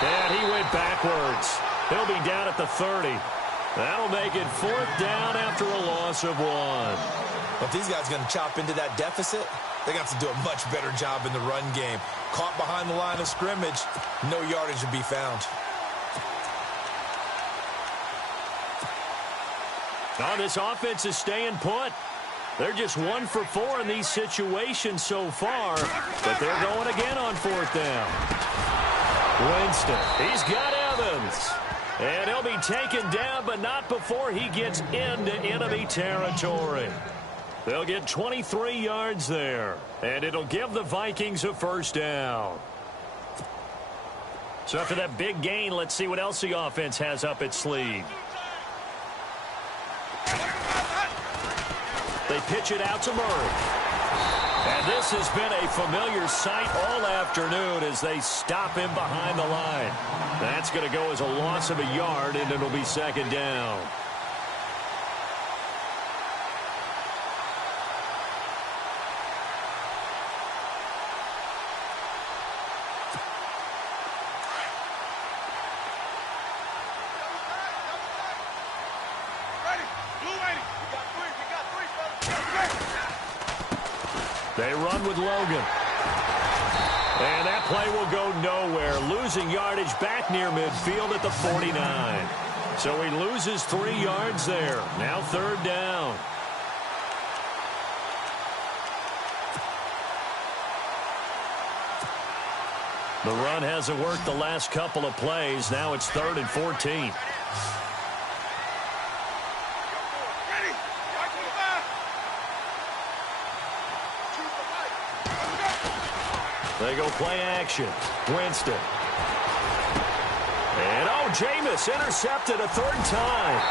And he went backwards. He'll be down at the 30. That'll make it 4th down after a loss of 1. But if these guys are going to chop into that deficit, they're going to have to do a much better job in the run game. Caught behind the line of scrimmage, no yardage to be found. Oh, this offense is staying put. They're just 1 for 4 in these situations so far, but they're going again on 4th down. Winston, he's got Evans. And he'll be taken down, but not before he gets into enemy territory. They'll get 23 yards there, and it'll give the Vikings a 1st down. So after that big gain, let's see what else the offense has up its sleeve. They pitch it out to Murray. And this has been a familiar sight all afternoon as they stop him behind the line. That's going to go as a loss of a yard, and it'll be 2nd down. They run with Logan. And that play will go nowhere. Losing yardage back near midfield at the 49. So he loses 3 yards there. Now 3rd down. The run hasn't worked the last couple of plays. Now it's 3rd and 14. They go play action. Winston. And, Jameis intercepted a 3rd time.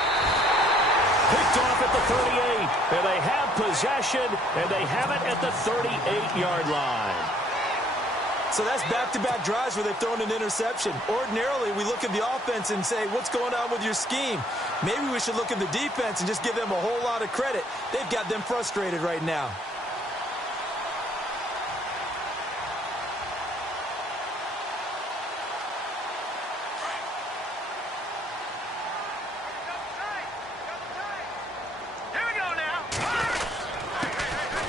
Picked off at the 38. And they have possession, and they have it at the 38-yard line. So that's back-to-back drives where they've thrown an interception. Ordinarily, we look at the offense and say, what's going on with your scheme? Maybe we should look at the defense and just give them a whole lot of credit. They've got them frustrated right now.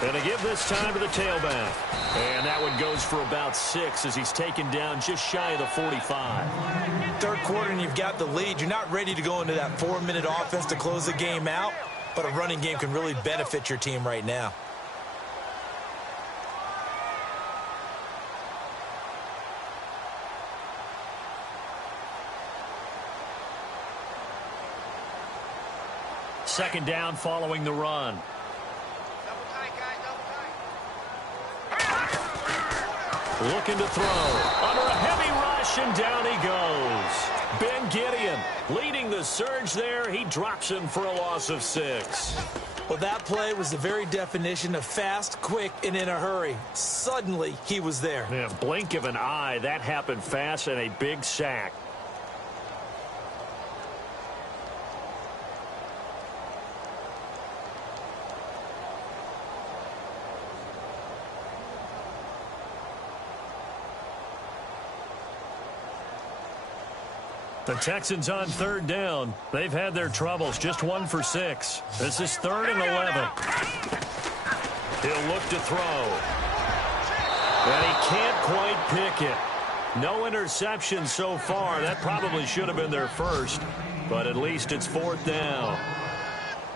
And to give this time to the tailback. And that one goes for about 6 as he's taken down just shy of the 45. 3rd quarter and you've got the lead. You're not ready to go into that 4-minute offense to close the game out, but a running game can really benefit your team right now. Second down following the run. Looking to throw. Under a heavy rush, and down he goes. Ben Gideon leading the surge there. He drops him for a loss of 6. Well, that play was the very definition of fast, quick, and in a hurry. Suddenly, he was there. Yeah, blink of an eye. That happened fast, and a big sack. The Texans on 3rd down. They've had their troubles. Just 1 for 6. This is 3rd and 11. He'll look to throw. And he can't quite pick it. No interception so far. That probably should have been their first. But at least it's 4th down.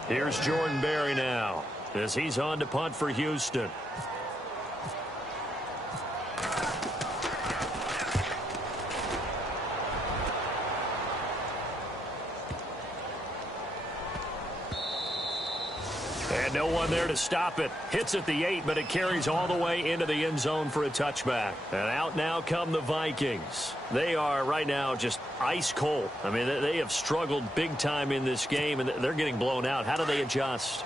Here's Jordan Berry now as he's on to punt for Houston. And no one there to stop it. Hits at the 8, but it carries all the way into the end zone for a touchback. And out now come the Vikings. They are right now just ice cold. I mean, they have struggled big time in this game, and they're getting blown out. How do they adjust?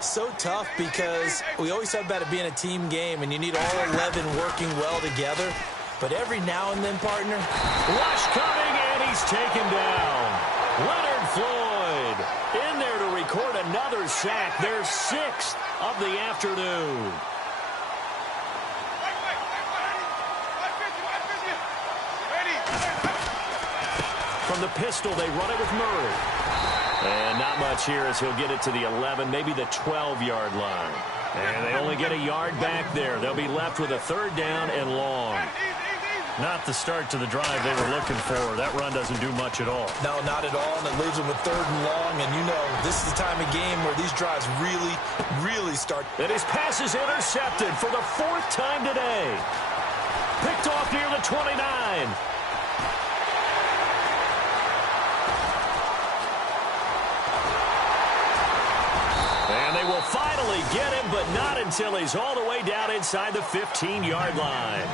So tough because we always talk about it being a team game, and you need all 11 working well together. But every now and then, partner. Rush coming, and he's taken down. Leonard Floyd in there to record another sack. Their 6th of the afternoon. From the pistol, they run it with Murray. And not much here as he'll get it to the 11, maybe the 12-yard line. And they only get a yard back there. They'll be left with a 3rd down and long. Not the start to the drive they were looking for. That run doesn't do much at all. No, not at all, and it leaves them with 3rd and long. And you know, this is the time of game where these drives really start. And his pass is intercepted for the 4th time today. Picked off near the 29. And they will finally get him, but not until he's all the way down inside the 15-yard line.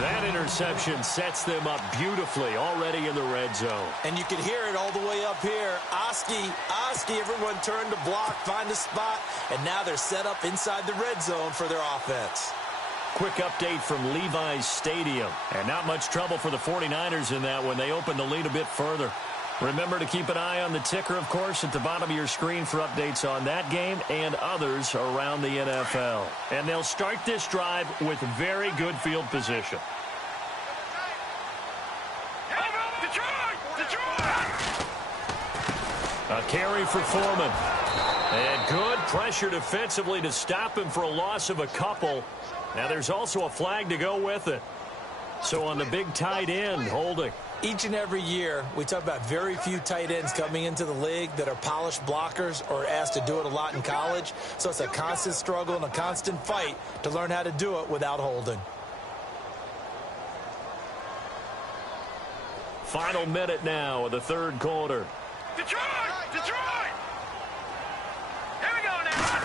That interception sets them up beautifully already in the red zone. And you can hear it all the way up here. Oski, everyone turned to block, find a spot, and now they're set up inside the red zone for their offense. Quick update from Levi's Stadium. And not much trouble for the 49ers in that one. They opened the lead a bit further. Remember to keep an eye on the ticker, of course, at the bottom of your screen for updates on that game and others around the NFL. And they'll start this drive with very good field position. A carry for Foreman. And good pressure defensively to stop him for a loss of a couple. Now there's also a flag to go with it. So on the big tight end, holding. Each and every year, we talk about very few tight ends coming into the league that are polished blockers or asked to do it a lot in college. So it's a constant struggle and a constant fight to learn how to do it without holding. Final minute now of the third quarter. Detroit! Detroit! Here we go now.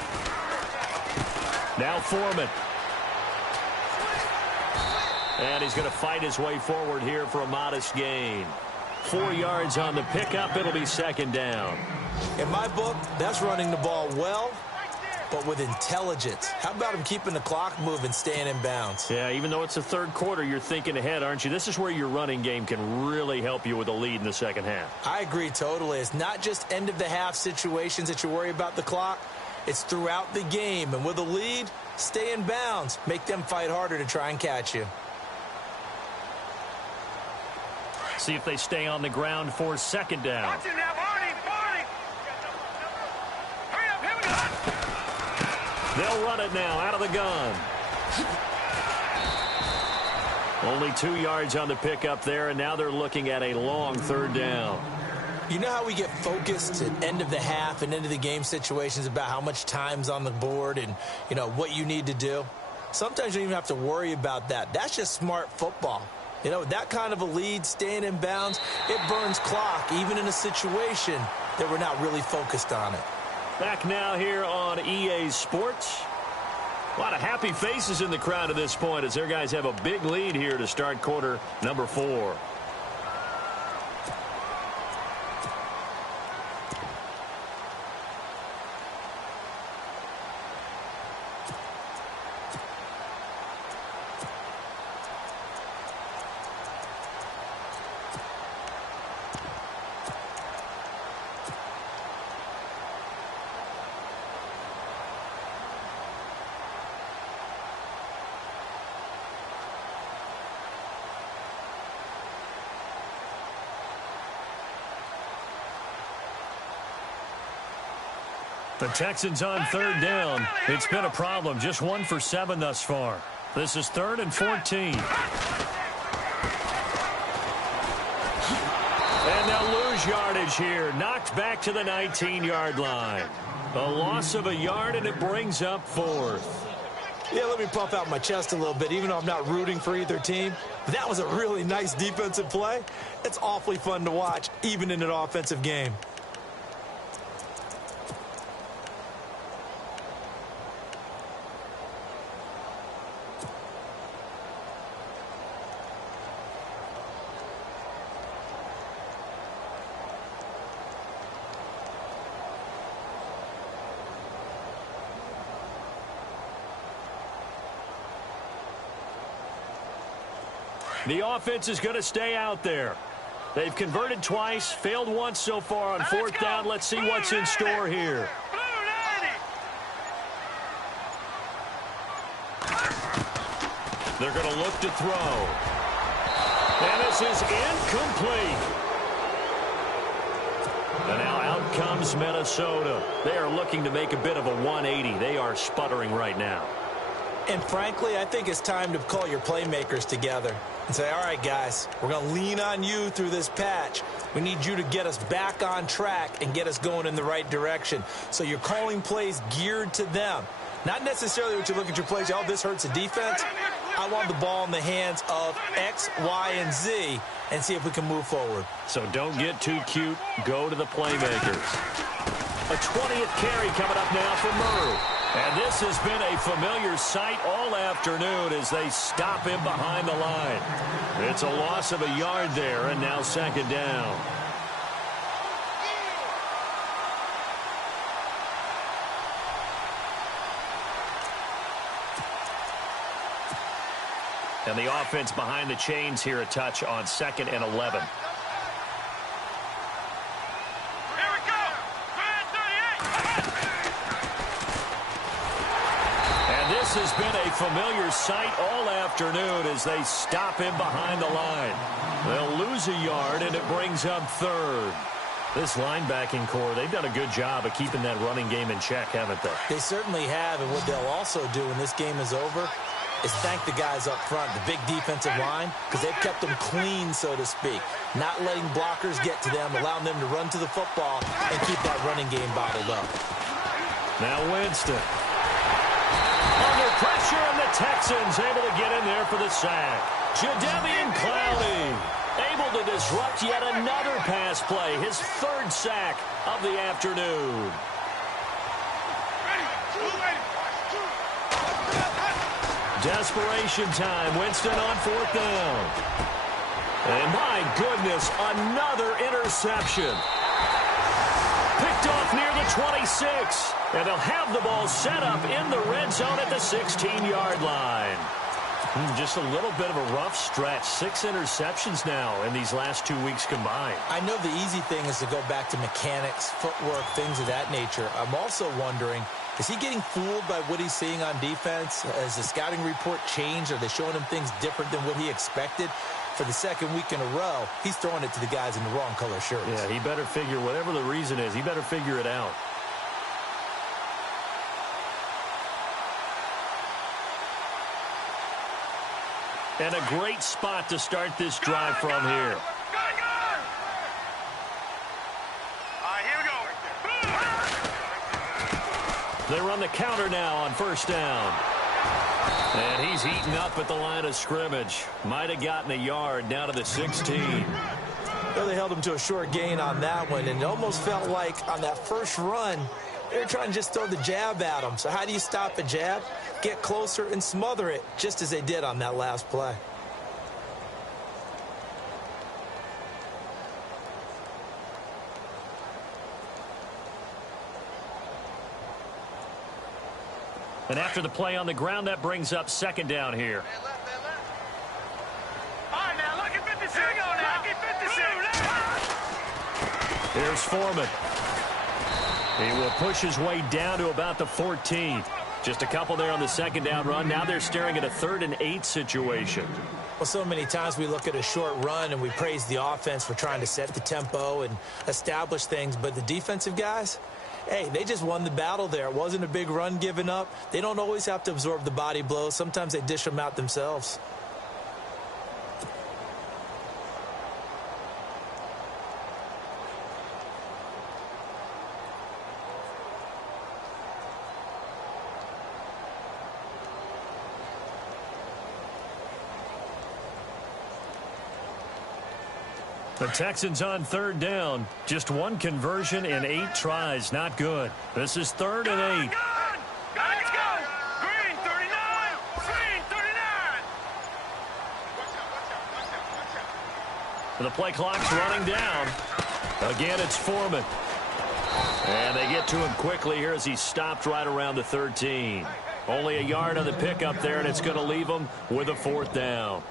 Now Foreman. And he's going to fight his way forward here for a modest gain. 4 yards on the pickup. It'll be second down. In my book, that's running the ball well, but with intelligence. How about him keeping the clock moving, staying in bounds? Yeah, even though it's the third quarter, you're thinking ahead, aren't you? This is where your running game can really help you with a lead in the second half. I agree totally. It's not just end-of-the-half situations that you worry about the clock. It's throughout the game. And with a lead, stay in bounds. Make them fight harder to try and catch you. See if they stay on the ground for second down. Watch it now, Barney! Barney! Hurry up, here we go! They'll run it now out of the gun. Only 2 yards on the pickup there, and now they're looking at a long third down. You know how we get focused at end of the half and end of the game situations about how much time's on the board and, you know, what you need to do? Sometimes you don't even have to worry about that. That's just smart football. You know, that kind of a lead, staying in bounds, it burns clock, even in a situation that we're not really focused on it. Back now here on EA Sports. A lot of happy faces in the crowd at this point as their guys have a big lead here to start quarter number 4. The Texans on third down. It's been a problem. Just 1 for 7 thus far. This is 3rd and 14. And they'll lose yardage here. Knocked back to the 19-yard line. A loss of a yard, and it brings up 4th. Yeah, let me puff out my chest a little bit, even though I'm not rooting for either team. That was a really nice defensive play. It's awfully fun to watch, even in an offensive game. The offense is going to stay out there. They've converted twice, failed once so far on 4th down. Let's see what's in store here. They're going to look to throw. And this is incomplete. And now out comes Minnesota. They are looking to make a bit of a 180. They are sputtering right now. And frankly, I think it's time to call your playmakers together and say, all right, guys, we're going to lean on you through this patch. We need you to get us back on track and get us going in the right direction. So you're calling plays geared to them. Not necessarily what you look at your plays, oh, this hurts the defense. I want the ball in the hands of X, Y, and Z and see if we can move forward. So don't get too cute. Go to the playmakers. A 20th carry coming up now for Murray. And this has been a familiar sight all afternoon as they stop him behind the line. It's a loss of a yard there, and now second down. And the offense behind the chains here a touch on 2nd and 11. This has been a familiar sight all afternoon as they stop him behind the line. They'll lose a yard, and it brings up 3rd. This linebacking core, they've done a good job of keeping that running game in check, haven't they? They certainly have, and what they'll also do when this game is over is thank the guys up front, the big defensive line, because they've kept them clean, so to speak. Not letting blockers get to them, allowing them to run to the football and keep that running game bottled up. Now Winston. Under pressure, and the Texans able to get in there for the sack. Jadeveon Clowney able to disrupt yet another pass play, his third sack of the afternoon. Desperation time. Winston on fourth down. And my goodness, another interception. Picked off near the 26. And they'll have the ball set up in the red zone at the 16-yard line. Just a little bit of a rough stretch. 6 interceptions now in these last 2 weeks combined. I know the easy thing is to go back to mechanics, footwork, things of that nature. I'm also wondering, is he getting fooled by what he's seeing on defense? Has the scouting report changed? Are they showing him things different than what he expected? For the second week in a row, he's throwing it to the guys in the wrong color shirts. Yeah, he better figure, whatever the reason is, he better figure it out. And a great spot to start this drive from here. They run the counter now on first down. And he's heating up at the line of scrimmage. Might have gotten a yard down to the 16. Well, they held him to a short gain on that one, and it almost felt like on that first run, they were trying to just throw the jab at him. So how do you stop a jab? Get closer and smother it, just as they did on that last play. And after the play on the ground, that brings up second down here. All right, now look at 56. Here we go now. Look at 56. Here's Foreman. He will push his way down to about the 14. Just a couple there on the second down run. Now they're staring at a 3rd and 8 situation. Well, so many times we look at a short run and we praise the offense for trying to set the tempo and establish things. But the defensive guys, hey, they just won the battle there. It wasn't a big run given up. They don't always have to absorb the body blows. Sometimes they dish them out themselves. The Texans on third down. Just one conversion in 8 tries. Not good. This is 3rd and 8. Let's go. Green 39. Green 39. The play clock's running down. Again, it's Foreman. And they get to him quickly here as he stopped right around the 13. Only a yard on the pickup there, and it's going to leave him with a 4th down.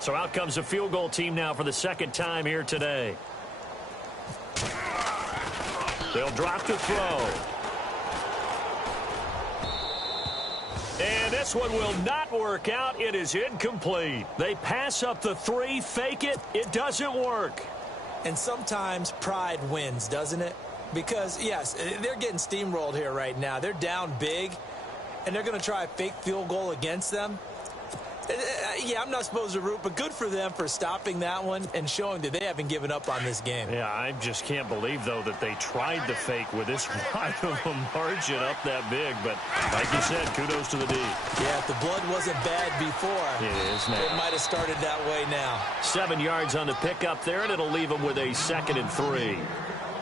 So out comes a field goal team now for the second time here today. They'll drop the throw. And this one will not work out. It is incomplete. They pass up the 3, fake it. It doesn't work. And sometimes pride wins, doesn't it? Because, yes, they're getting steamrolled here right now. They're down big, and they're going to try a fake field goal against them. Yeah, I'm not supposed to root, but good for them for stopping that one and showing that they haven't given up on this game. Yeah, I just can't believe, though, that they tried the fake with this wide of a margin up that big. But like you said, kudos to the D. Yeah, if the blood wasn't bad before, it is now. It might have started that way now. 7 yards on the pickup there, and it'll leave them with a 2nd and 3.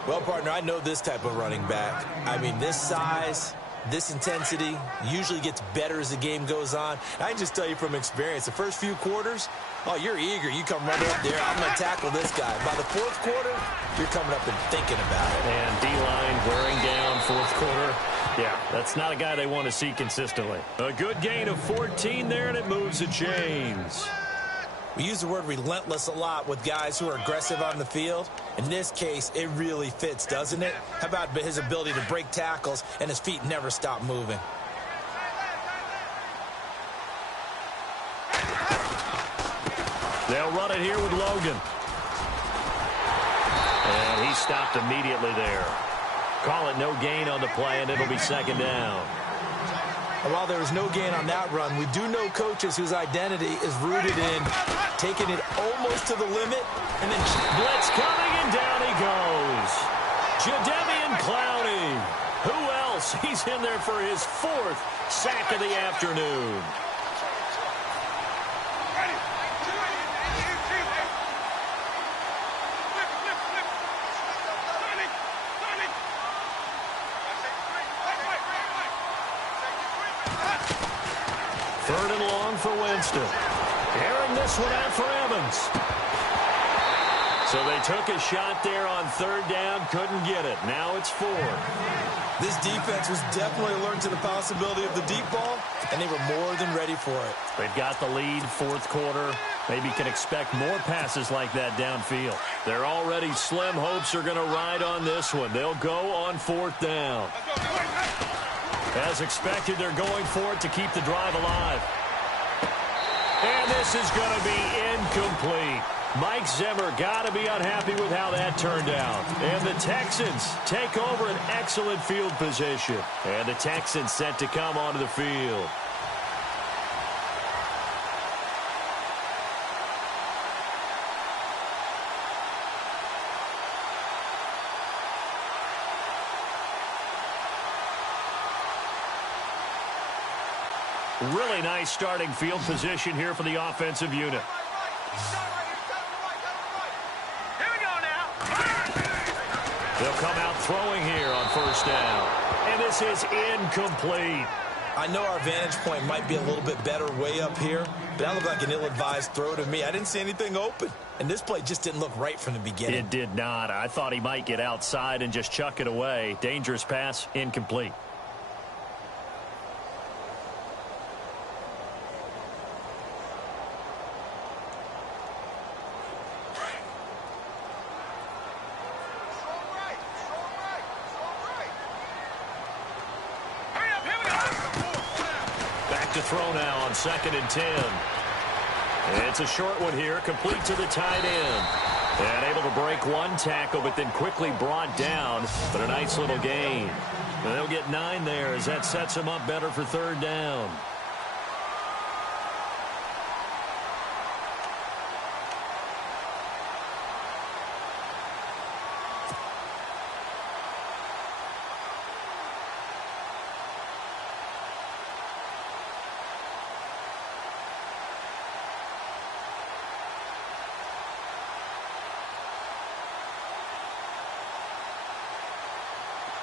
Well, partner, I know this type of running back. I mean, this size, this intensity usually gets better as the game goes on. I can just tell you from experience, the first few quarters, oh, you're eager. You come running up there. I'm going to tackle this guy. By the 4th quarter, you're coming up and thinking about it. And D-line wearing down 4th quarter. Yeah, that's not a guy they want to see consistently. A good gain of 14 there, and it moves the chains. We use the word relentless a lot with guys who are aggressive on the field. In this case, it really fits, doesn't it? How about his ability to break tackles and his feet never stop moving? They'll run it here with Logan. And he stopped immediately there. Call it no gain on the play, and it'll be second down. And while there was no gain on that run, we do know coaches whose identity is rooted in taking it almost to the limit and then blitz coming, and down he goes. Jadeveon Clowney. Who else? He's in there for his 4th sack of the afternoon. Third and long for Winston. Airing this one out for Evans. So they took a shot there on 3rd down, couldn't get it. Now it's 4. This defense was definitely alert to the possibility of the deep ball, and they were more than ready for it. They've got the lead, 4th quarter. Maybe can expect more passes like that downfield. Their already slim hopes are going to ride on this one. They'll go on 4th down. As expected, they're going for it to keep the drive alive. And this is going to be incomplete. Mike Zimmer got to be unhappy with how that turned out. And the Texans take over an excellent field position. And the Texans set to come onto the field. Really nice starting field position here for the offensive unit. Here we go now. They'll come out throwing here on 1st down. And this is incomplete. I know our vantage point might be a little bit better way up here, but that looked like an ill-advised throw to me. I didn't see anything open, and this play just didn't look right from the beginning. It did not. I thought he might get outside and just chuck it away. Dangerous pass, incomplete. Throw now on 2nd and 10. It's a short one here, complete to the tight end. And able to break one tackle, but then quickly brought down. But a nice little gain. And they'll get 9 there as that sets them up better for 3rd down.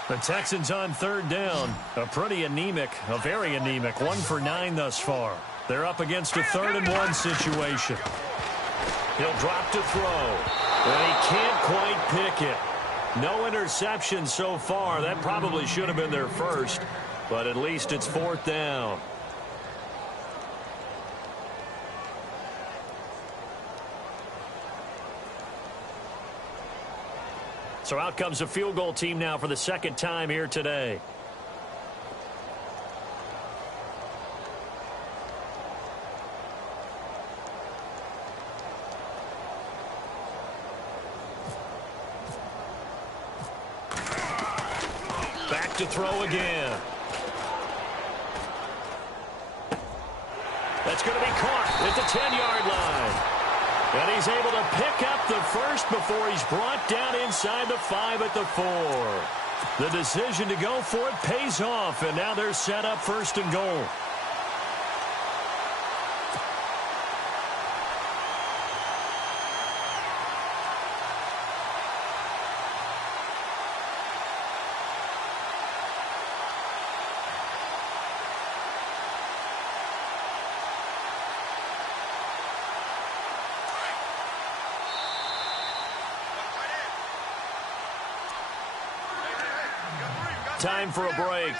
The Texans on 3rd down. A very anemic, 1 for 9 thus far. They're up against a 3rd and 1 situation. He'll drop to throw. And he can't quite pick it. No interception so far. That probably should have been their first. But at least it's 4th down. So out comes a field goal team now for the 2nd time here today. Back to throw again. That's going to be caught at the 10-yard line. And he's able to pick up the first before he's brought down inside the 5 at the 4. The decision to go for it pays off, and now they're set up 1st and goal. Time for a break.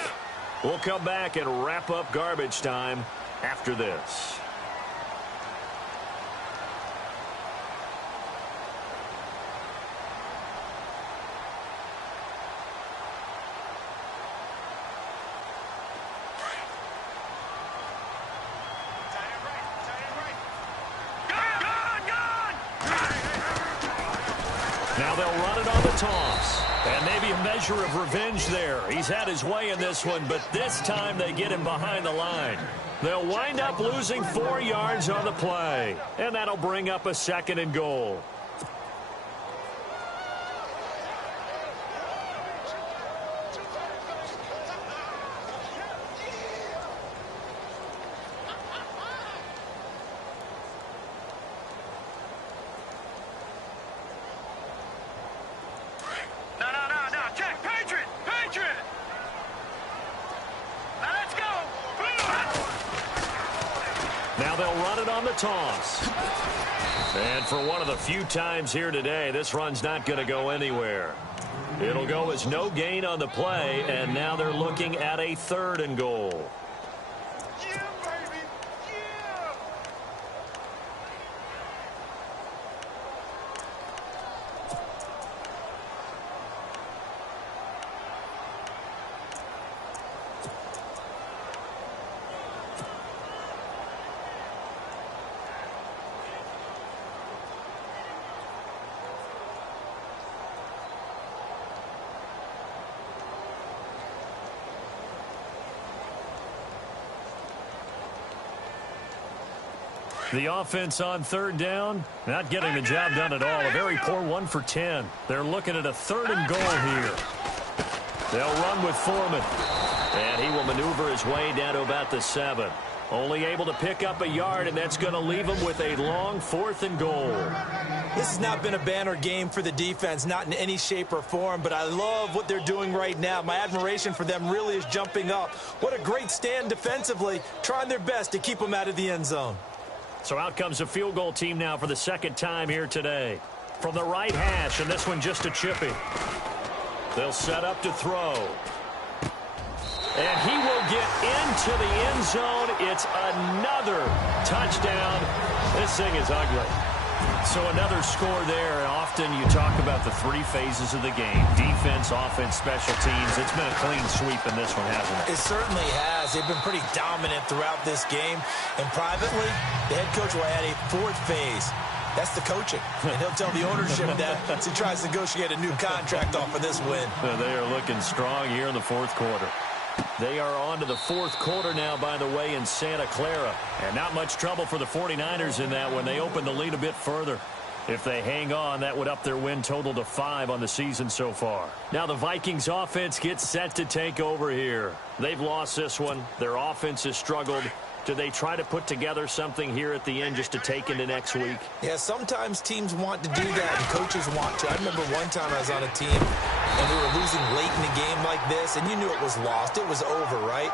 We'll come back and wrap up garbage time after this. Now they'll run it on the toss. And maybe a measure of revenge there. He's had his way in this one, but this time they get him behind the line. They'll wind up losing 4 yards on the play. And that'll bring up a 2nd and goal. Now they'll run it on the toss. And for one of the few times here today, this run's not going to go anywhere. It'll go as no gain on the play, and now they're looking at a 3rd and goal. The offense on 3rd down, not getting the job done at all. A very poor 1 for 10. They're looking at a 3rd and goal here. They'll run with Foreman. And he will maneuver his way down to about the 7. Only able to pick up a yard, and that's going to leave him with a long 4th and goal. This has not been a banner game for the defense, not in any shape or form, but I love what they're doing right now. My admiration for them really is jumping up. What a great stand defensively, trying their best to keep them out of the end zone. So out comes a field goal team now for the 2nd time here today. From the right hash, and this one just a chippy. They'll set up to throw. And he will get into the end zone. It's another touchdown. This thing is ugly. So another score there. And often you talk about the 3 phases of the game. Defense, offense, special teams. It's been a clean sweep in this one, hasn't it? It certainly has. They've been pretty dominant throughout this game. And privately, the head coach will add a 4th phase. That's the coaching. And he'll tell the ownership that as he tries to negotiate a new contract off of this win. They are looking strong here in the 4th quarter. They are on to the 4th quarter now, by the way, in Santa Clara. And not much trouble for the 49ers in that one. They open the lead a bit further. If they hang on, that would up their win total to 5 on the season so far. Now the Vikings offense gets set to take over here. They've lost this one. Their offense has struggled. Do they try to put together something here at the end just to take into next week? Yeah, sometimes teams want to do that, and coaches want to. I remember one time I was on a team, and we were losing late in a game like this, and you knew it was lost. It was over, right?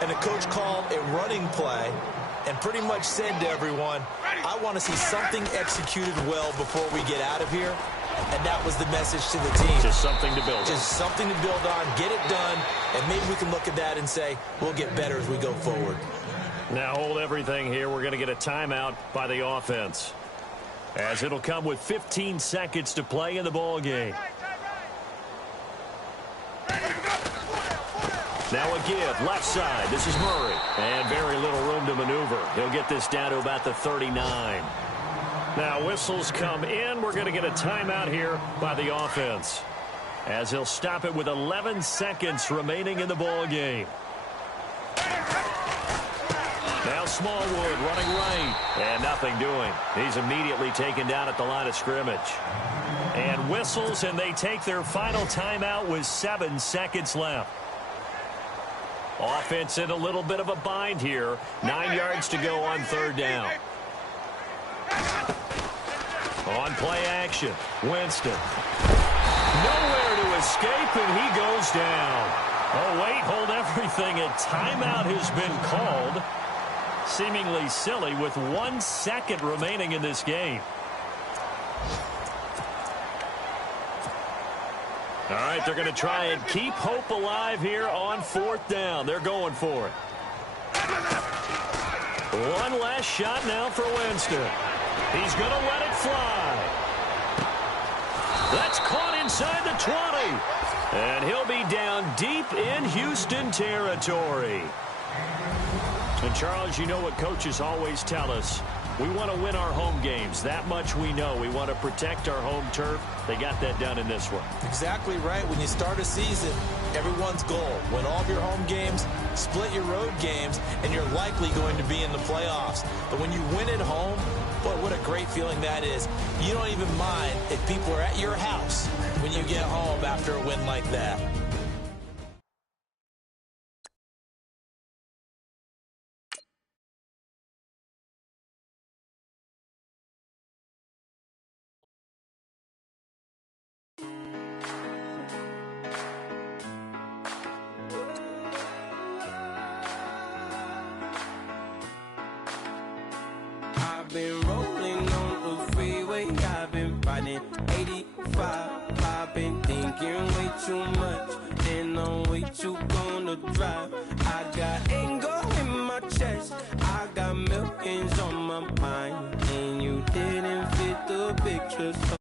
And the coach called a running play and pretty much said to everyone, I want to see something executed well before we get out of here. And that was the message to the team. Just something to build on. Just something to build on, get it done, and maybe we can look at that and say, we'll get better as we go forward. Now hold everything here. We're going to get a timeout by the offense, as it'll come with 15 seconds to play in the ball game. Now a give, left side. This is Murray. And very little room to maneuver. He'll get this down to about the 39. Now whistles come in. We're going to get a timeout here by the offense, as he'll stop it with 11 seconds remaining in the ball game. Now Smallwood running right, and nothing doing. He's immediately taken down at the line of scrimmage. And whistles, and they take their final timeout with 7 seconds left. Offense in a little bit of a bind here. 9 yards to go on 3rd down. On play action, Winston. Nowhere to escape, and he goes down. Oh, wait, hold everything. A timeout has been called. Seemingly silly with 1 second remaining in this game. All right, they're going to try and keep hope alive here on 4th down. They're going for it. One last shot now for Winston. He's going to let it fly. That's caught inside the 20. And he'll be down deep in Houston territory. And, Charles, you know what coaches always tell us. We want to win our home games. That much we know. We want to protect our home turf. They got that done in this one. Exactly right. When you start a season, everyone's goal: win all of your home games, split your road games, and you're likely going to be in the playoffs. But when you win at home, boy, what a great feeling that is. You don't even mind if people are at your house when you get home after a win like that. I've been rolling on the freeway, I've been riding 85. I've been thinking way too much, and I'm way too gonna drive. I got anger in my chest, I got millions on my mind, and you didn't fit the picture. So